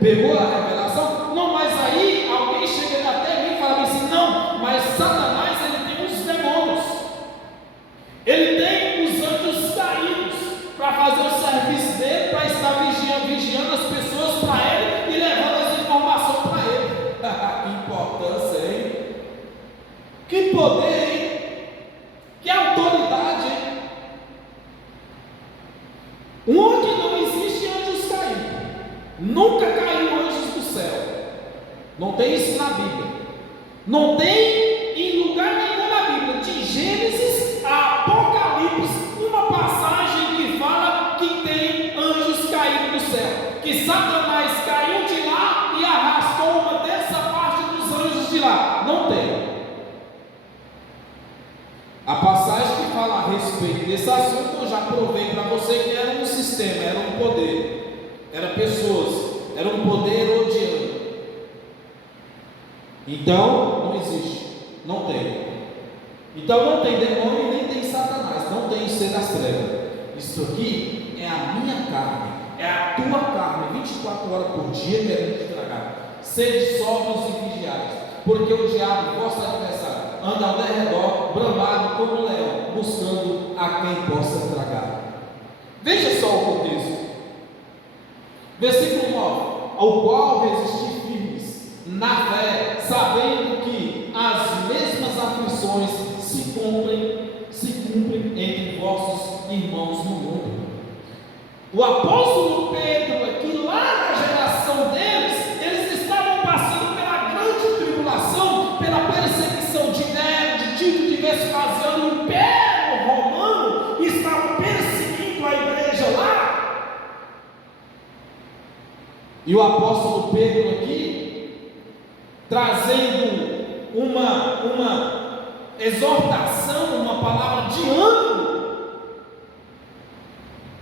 Pegou a revelação? Não, mas aí alguém chega até mim e fala assim: não, mas Satanás ele tem os demônios, ele tem os anjos caídos para fazer o serviço dele, para estar vigiando as pessoas para ele e levando as informações para ele. Que importância, hein? Que poder, hein? Que autoridade, hein? Onde não existe anjos caídos, nunca caiu anjos do céu. Não tem isso na Bíblia. Não tem em lugar nenhum na Bíblia, de Gênesis a Apocalipse, uma passagem que fala que tem anjos caídos do céu, que Satanás caiu de lá e arrastou uma dessa parte dos anjos de lá. Não tem. A passagem que fala a respeito desse assunto, eu já provei para você que era um sistema, era um poder, era pessoas, era um poder odiando. Então, não existe, não tem. Então não tem demônio e nem tem Satanás, não tem ser das trevas. Isso aqui é a minha carne, é a tua carne, 24 horas por dia querendo te tragar. Sede sóbrios e vigiais, porque o diabo, vosso adversário, anda ao derredor, bramado como um leão, buscando a quem possa tragar. Veja só o contexto. Versículo 9: ao qual resistir firmes na fé, sabendo que as mesmas aflições se cumprem entre vossos irmãos no mundo. O apóstolo Pedro aqui, lá na geração deles, eles estavam passando pela grande tribulação, pela perseguição de Nero, de Tito, de Vespasiano. O Império Romano estava perseguindo a igreja lá. E o apóstolo Pedro aqui, trazendo uma exortação, uma palavra de ânimo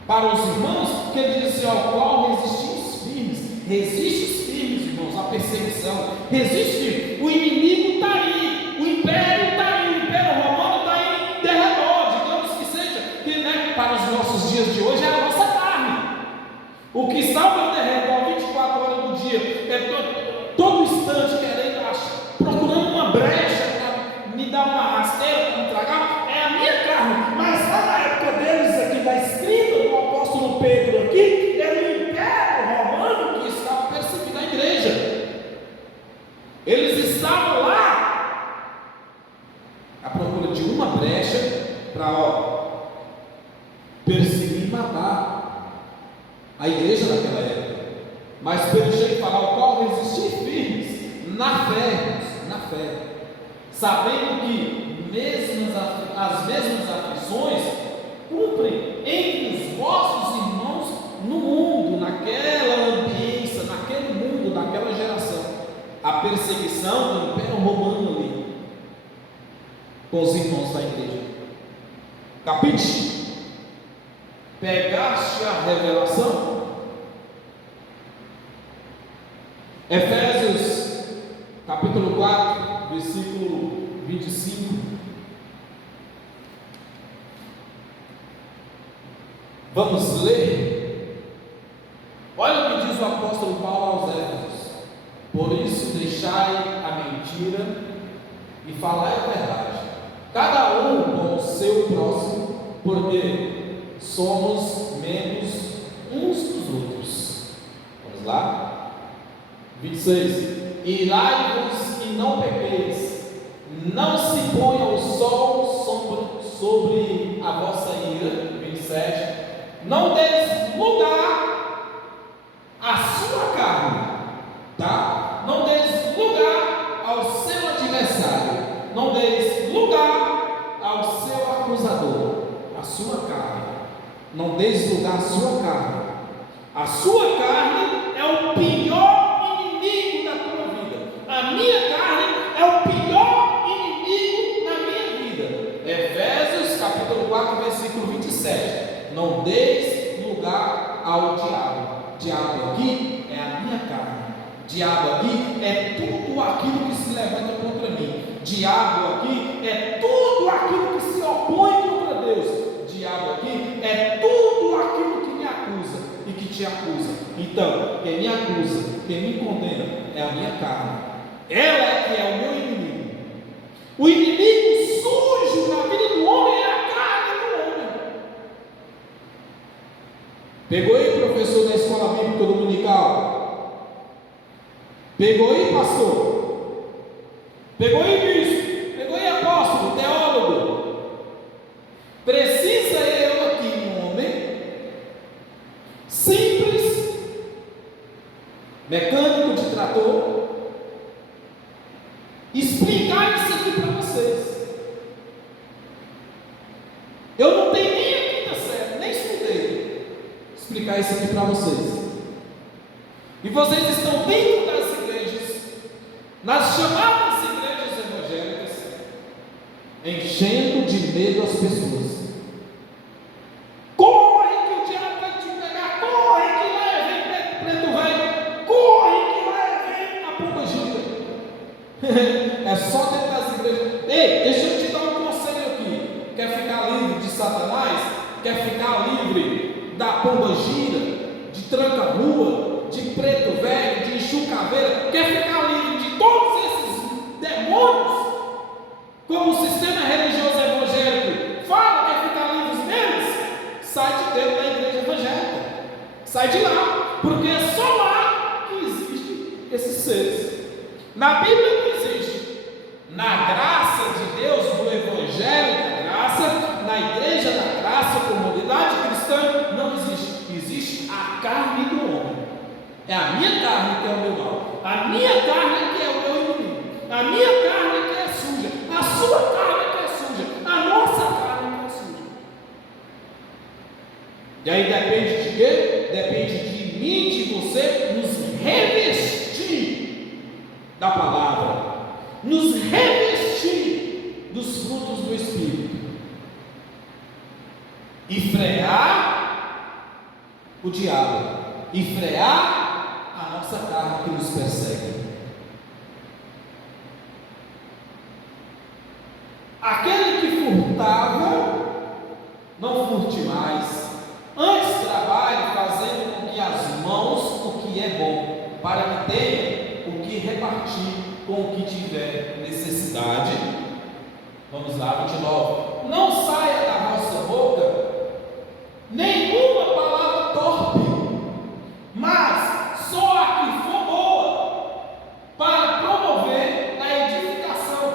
para os irmãos, que ele diz assim: ao qual resistimos firmes. Resiste os firmes, irmãos, a perseguição. Resiste, o inimigo está aí, o império está aí, o império romano está aí em derredor, digamos que seja, que, né, para os nossos dias de hoje é a nossa carne. O que salva em derredor 24 horas do dia, é todo instante querendo, procurando uma brecha para me dar uma rasteira, para me tragar, é a minha carne. Mas lá na época deles, aqui da escrita do apóstolo Pedro aqui, era o império romano que estava perseguindo a igreja. Eles estavam lá à procura de uma brecha para perseguir e matar a igreja naquela época. Mas pelo jeito de falar, o qual resistir firmes na fé, sabendo que as mesmas aflições cumprem entre os vossos irmãos no mundo, naquela ambiência, naquele mundo, naquela geração. A perseguição do Império Romano ali, com os irmãos da igreja. Capite? Pegaste a revelação? Efésios capítulo 4, versículo 25. Vamos ler? Olha o que diz o apóstolo Paulo aos Éfesos: por isso deixai a mentira e falai a verdade, cada um com o seu próximo, porque somos membros uns dos outros. Vamos lá? 26. Irai-vos e não pequeis, não se ponha o sol sobre a vossa ira. 27. Não deis lugar sua carne, tá? Não deis lugar ao seu adversário, não deis lugar ao seu acusador, a sua carne. Não deis lugar à sua carne. A sua carne é o pior inimigo da tua vida. A minha carne é o pior inimigo na minha vida. Efésios capítulo 4, versículo 27. Não deis lugar ao diabo. Diabo aqui é a minha carne. Diabo aqui é tudo aquilo que se levanta contra mim. Diabo aqui é tudo aquilo que se opõe contra Deus. Diabo aqui é tudo aquilo que me acusa e que te acusa. Então, quem me acusa, quem me condena é a minha carne. Ela é que é o meu inimigo. O inimigo sujo na vida do homem é a carne do homem. Pegou aí, professor da escola bíblica dominical? Pegou aí, pastor? Pegou aí, bispo? Pegou aí, apóstolo, teólogo? Precisa eu aqui, um homem simples, mecânico de trator, explicar isso aqui para vocês. Eu não tenho nem a quinta série, nem estudei explicar isso aqui para vocês. E vocês estão dentro das igrejas, nas chamadas igrejas evangélicas, enchendo de medo as pessoas. Corre que o diabo vai te pegar, corre que lá vem preto velho, corre que lá vem a pomba gira. É só dentro das igrejas. Ei, deixa eu te dar um conselho aqui. Quer ficar livre de Satanás? Quer ficar livre da pomba gira, de tranca-rua, de preto velho, de enxucaveira? Quer ficar livre de todos esses demônios? Como o sistema religioso evangélico fala, quer ficar livre deles? Sai de dentro da igreja evangélica, sai de lá, porque é só lá que existem esses seres. Na Bíblia não existe. Na graça de Deus, no Evangelho da graça, na igreja da graça, comunidade cristã, não existe. Existe a carne do homem. É a minha carne que é o meu mal, a minha carne que é o meu inimigo, a minha carne que é suja, a sua carne que é suja, a nossa carne que é suja. E aí depende de quê? Depende de mim, de você, nos revestir da palavra, nos revestir dos frutos do Espírito e frear o diabo, e frear a nossa carne que nos persegue. Aquele que furtava, não furte mais. Antes trabalhe fazendo com que as mãos o que é bom, para que tenha o que repartir com o que tiver necessidade. Vamos lá, 29. Não saia da vossa boca nenhuma palavra torpe, mas só a que for boa, para promover a edificação,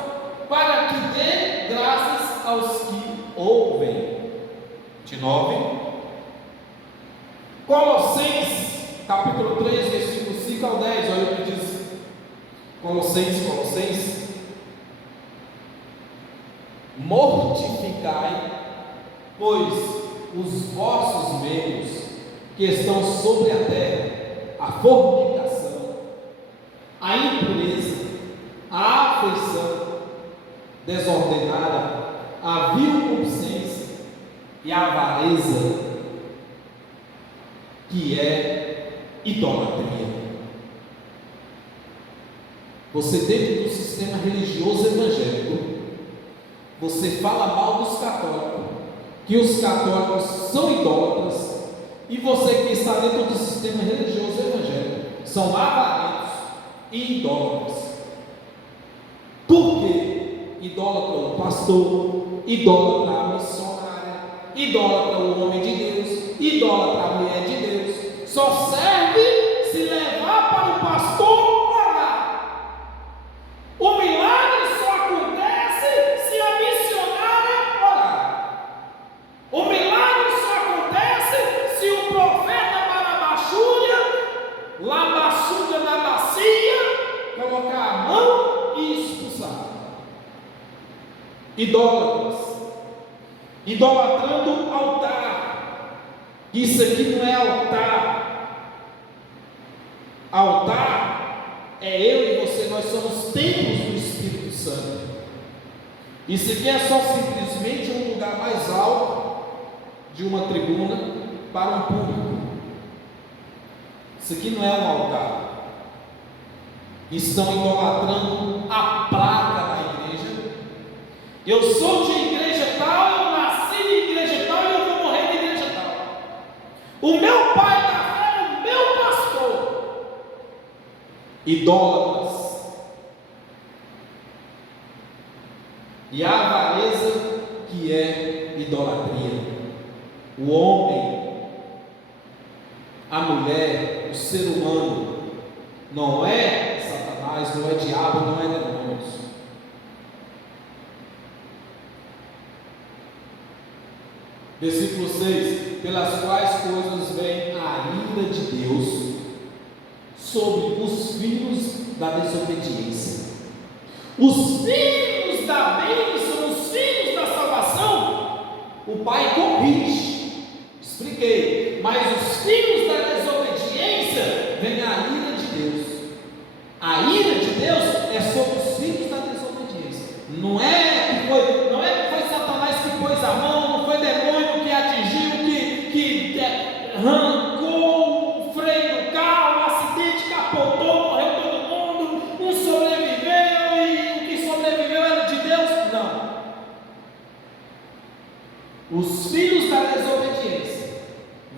para que dê graças aos que ouvem. 29. Colossenses, capítulo 3, versículo 5 ao 10, olha o que diz Colossenses. Mortificai, pois, os vossos membros que estão sobre a terra, a fornicação, a impureza, a afeição desordenada, a vil concupiscência e a avareza, que é idolatria. Você, dentro do sistema religioso evangélico, você fala mal dos católicos, que os católicos são idólatras, e você que está dentro do sistema religioso evangélico são avarentos e idólatras. Por quê? Idólatra o pastor, idólatra a missionária, idólatra o homem de Deus, idólatra a mulher de Deus. Só serve se levar para o pastor orar. O milagre só acontece se a missionária orar. O milagre só acontece se o profeta Barabachúria lá colocar a mão e expulsar. Idólatras, idolatrando altar. Isso aqui não é altar. Altar é eu e você, nós somos templos do Espírito Santo. Isso aqui é só simplesmente um lugar mais alto de uma tribuna para um público. Isso aqui não é um altar. Estão idolatrando a placa da igreja. Eu sou de igreja tal, eu nasci em igreja tal e eu vou morrer em igreja tal. O meu pai da fé é o meu pastor. Idólatras. E a avareza que é idolatria. O homem, a mulher, o ser humano, não é Satanás, não é diabo, não é demônios. Versículo 6: pelas quais coisas vem a ira de Deus sobre os filhos da desobediência. Os filhos da bênção, os filhos da salvação, o pai corrige, expliquei, mas os filhos da desobediência, vem a ira de Deus. A ira de Deus é sobre os filhos da desobediência. Não é que foi Satanás que pôs a mão, não foi demônio que atingiu, que arrancou o freio do carro, o acidente capotou, morreu todo mundo, um sobreviveu e o que sobreviveu era de Deus. Não. Os filhos da desobediência,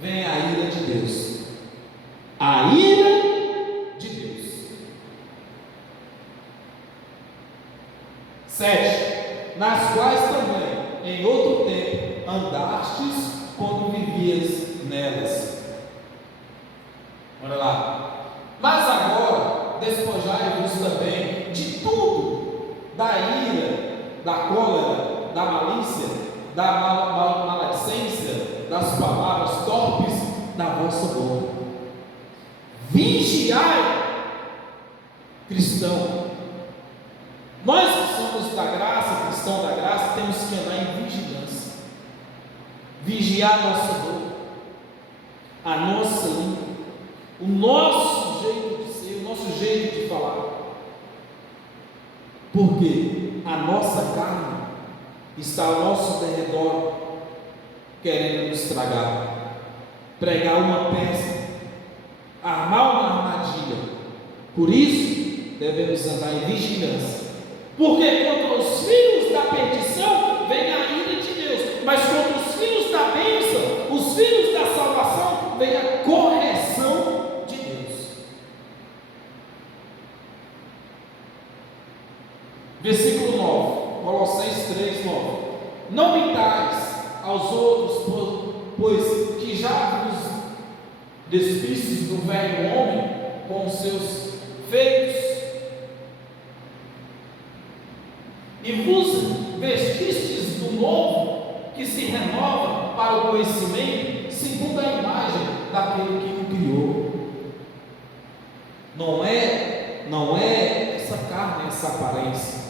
vem a ira de Deus. A ira de Deus. 7. Nas quais também, em outro tempo, andastes quando vivias nelas. Olha lá. Mas agora, despojai-vos também de tudo, da ira, da cólera, da malícia, da maledicência, das palavras torpes da vossa boca. Vigiai, cristão. Nós que somos da graça, cristão da graça, temos que andar em vigilância. Vigiar a nossa boca, a nossa língua, o nosso jeito de ser, o nosso jeito de falar. Porque a nossa carne está ao nosso derredor, querendo nos estragar, pregar uma peça, armar uma armadilha. Por isso, devemos andar em vigilância. Porque contra os filhos da perdição vem a ira de Deus, mas contra os filhos da bênção, os filhos da salvação, vem a correção de Deus. Versículo 9, Colossenses 3, 9. Não mintais aos outros, pois que já vos despistes do velho homem com os seus feitos, e vos vestistes do novo, que se renova para o conhecimento, segundo a imagem daquele que o criou. Não é essa carne, essa aparência,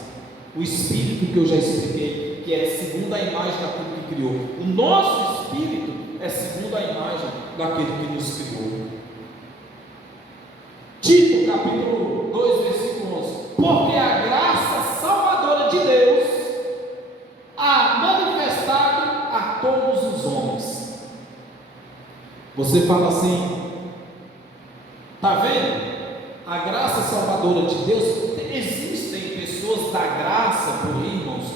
o espírito que eu já expliquei, que é segundo a imagem daquele que criou. O nosso espírito é segundo a imagem daquele que nos criou. Tito, capítulo 2, versículo 11. Porque a graça salvadora de Deus há manifestado a todos os homens. Você fala assim, está vendo? A graça salvadora de Deus, existem pessoas da graça por aí, irmãos.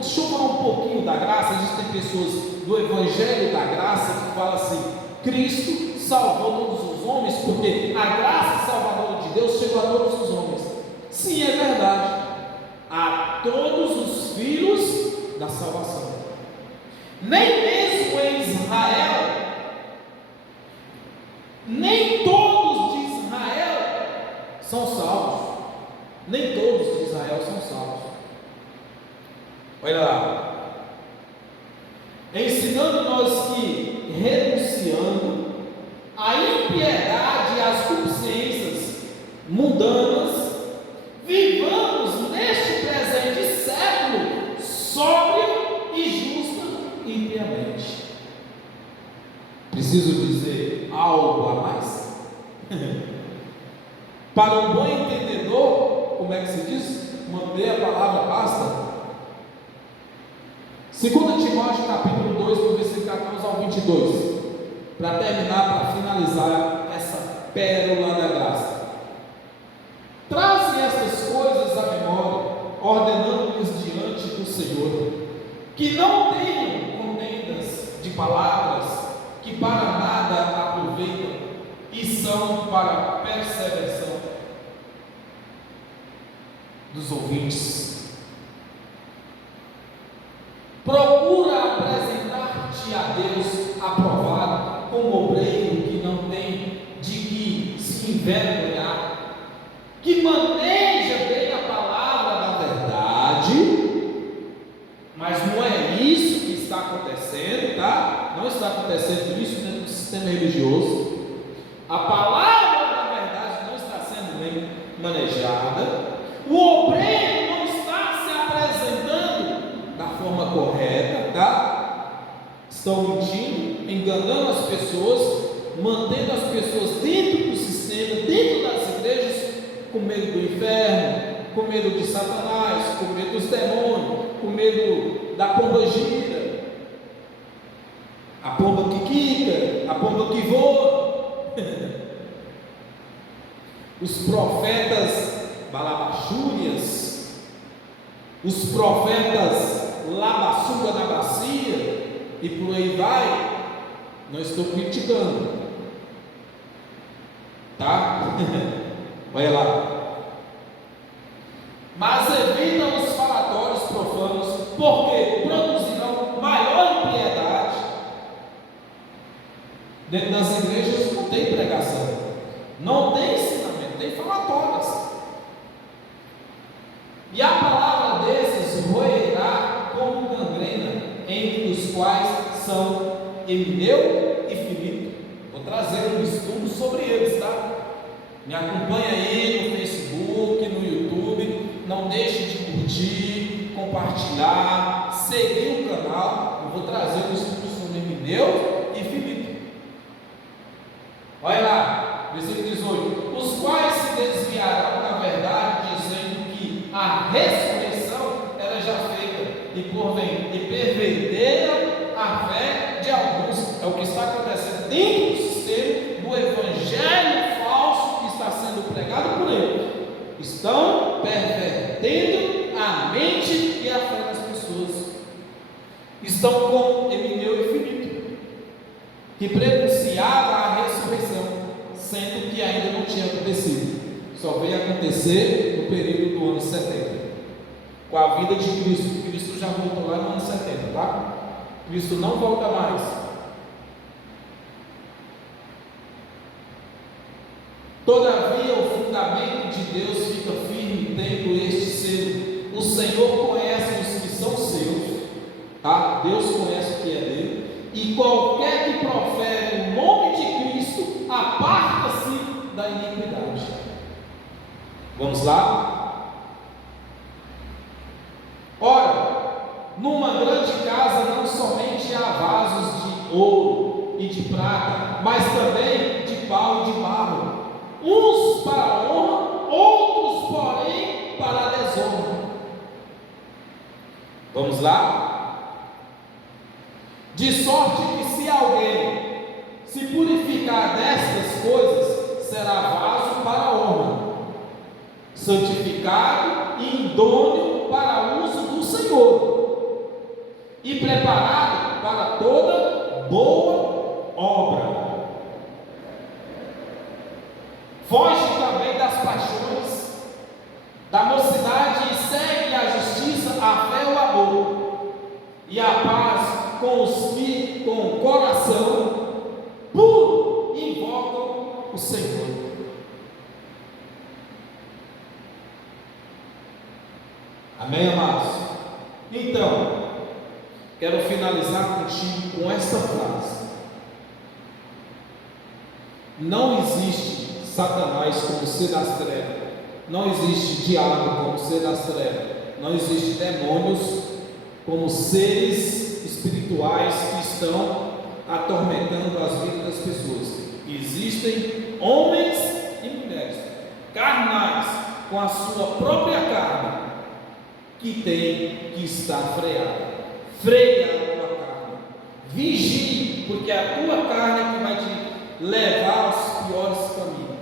Deixa eu falar um pouquinho da graça. Existem pessoas do Evangelho da graça que falam assim: Cristo salvou todos os homens, porque a graça salvadora de Deus chegou a todos os homens. Sim, é verdade, a todos os filhos da salvação. Nem mesmo em Israel, nem todos de Israel são salvos. Nem todos de Israel são salvos. Olha lá, ensinando-nos que, renunciando à impiedade e às consciências mundanas, preciso dizer algo a mais? Para um bom entendedor, como é que se diz? Uma meia palavra basta. 2 Timóteo capítulo 2, do versículo 14 ao 22, para terminar, para finalizar essa pérola da graça. Traze estas coisas à memória, ordenando-lhes diante do Senhor, que não tenham contendas de palavras que para nada aproveitam e são para perseveração dos ouvintes. Procura apresentar-te a Deus aprovado, como obreiro que não tem de que se envergonhar, que maneja bem a palavra da verdade. Mas não é isso que está acontecendo, tá? Não está acontecendo isso dentro do sistema religioso. A palavra da verdade não está sendo bem manejada. O obreiro não está se apresentando da forma correta, tá? Estão mentindo, enganando as pessoas, mantendo as pessoas dentro do sistema, dentro das igrejas, com medo do inferno, com medo de Satanás, com medo dos demônios, com medo da pomba gira, a pomba que quica, a pomba que voa. Os profetas balabachúrias, os profetas labassuga da bacia, e por aí vai. Não estou criticando, tá? Olha lá. Mas evitam os falatórios profanos, porque produzirão maior impiedade. Dentro das igrejas não tem pregação, não tem ensinamento, tem falatórios. E a palavra desses roerá como gangrena, entre os quais são Emineu e Filipe. Vou trazer um estudo sobre eles, tá? Me acompanha aí no Facebook, no YouTube. Não deixe de curtir, compartilhar, seguir o canal. Eu vou trazer um estudo sobre Emineu e Filipe. Olha lá, versículo 18: os quais se desviarão da verdade, dizendo que a ressurreição era já feita, e perverteram a fé de alguns. É o que está acontecendo dentro do sistema do evangelho falso que está sendo pregado por eles. Estão pervertendo a mente e a fé das pessoas. Estão como Emineu e Filipe, que prenunciava a ressurreição, sendo que ainda não tinha acontecido. Só veio acontecer no período do ano 70, com a vida de Cristo. Cristo já voltou lá no ano 70, tá? Cristo não volta mais. Todavia o fundamento de Deus fica firme, tendo este selo: o Senhor conhece os que são seus, tá? Deus conhece o que é dele, e qualquer que profere o nome de Cristo aparta-se da iniquidade. Vamos lá? Ora, numa grande casa não somente há vasos de ouro e de prata, mas também de pau e de barro, uns para a honra, outros porém para a desonra. Vamos lá? De sorte que se alguém se purificar destas coisas, será vaso para a honra, santificado e idôneo para o uso do Senhor, e preparado para toda boa obra. Foge também das paixões da mocidade e segue a justiça, a fé e o amor, e a paz com os que com o coração puro invocam o Senhor. Amém, amados? Então, quero finalizar contigo com esta frase: não existe Satanás como ser das trevas, não existe diabo como ser das trevas, não existe demônios como seres espirituais que estão atormentando as vidas das pessoas. Existem homens e mulheres carnais, com a sua própria carne, que tem que estar freada. Freia a tua carne, vigie, porque a tua carne é que vai te levar aos piores caminhos,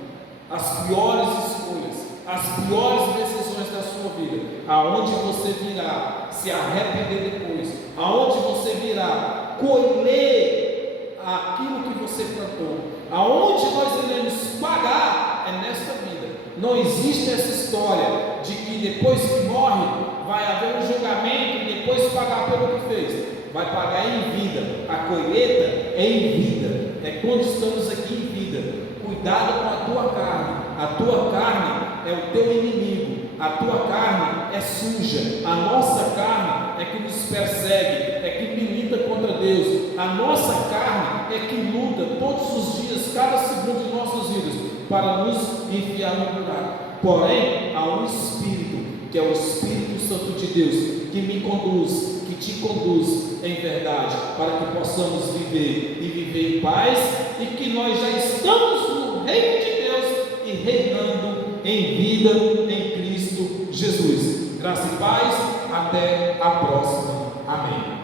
às piores escolhas, às piores decisões da sua vida, aonde você virá se arrepender depois, aonde você virá colher aquilo que você plantou, aonde nós iremos pagar é nesta vida. Não existe essa história de que depois que morre vai haver um julgamento e depois pagar pelo que fez. Vai pagar em vida. A colheita é em vida, é quando estamos aqui em vida. Cuidado com a tua carne. A tua carne é o teu inimigo, a tua carne é suja, a nossa carne é que nos persegue, é que milita contra Deus, a nossa carne é que luta todos os dias, cada segundo de nossas vidas, para nos enfiar no buraco. Porém, há um Espírito, que é o Espírito Santo de Deus, que me conduz, que te conduz em verdade, para que possamos viver e viver em paz, e que nós já estamos no reino de Deus e reinando em vida em Cristo Jesus. Graça e paz, até a próxima. Amém.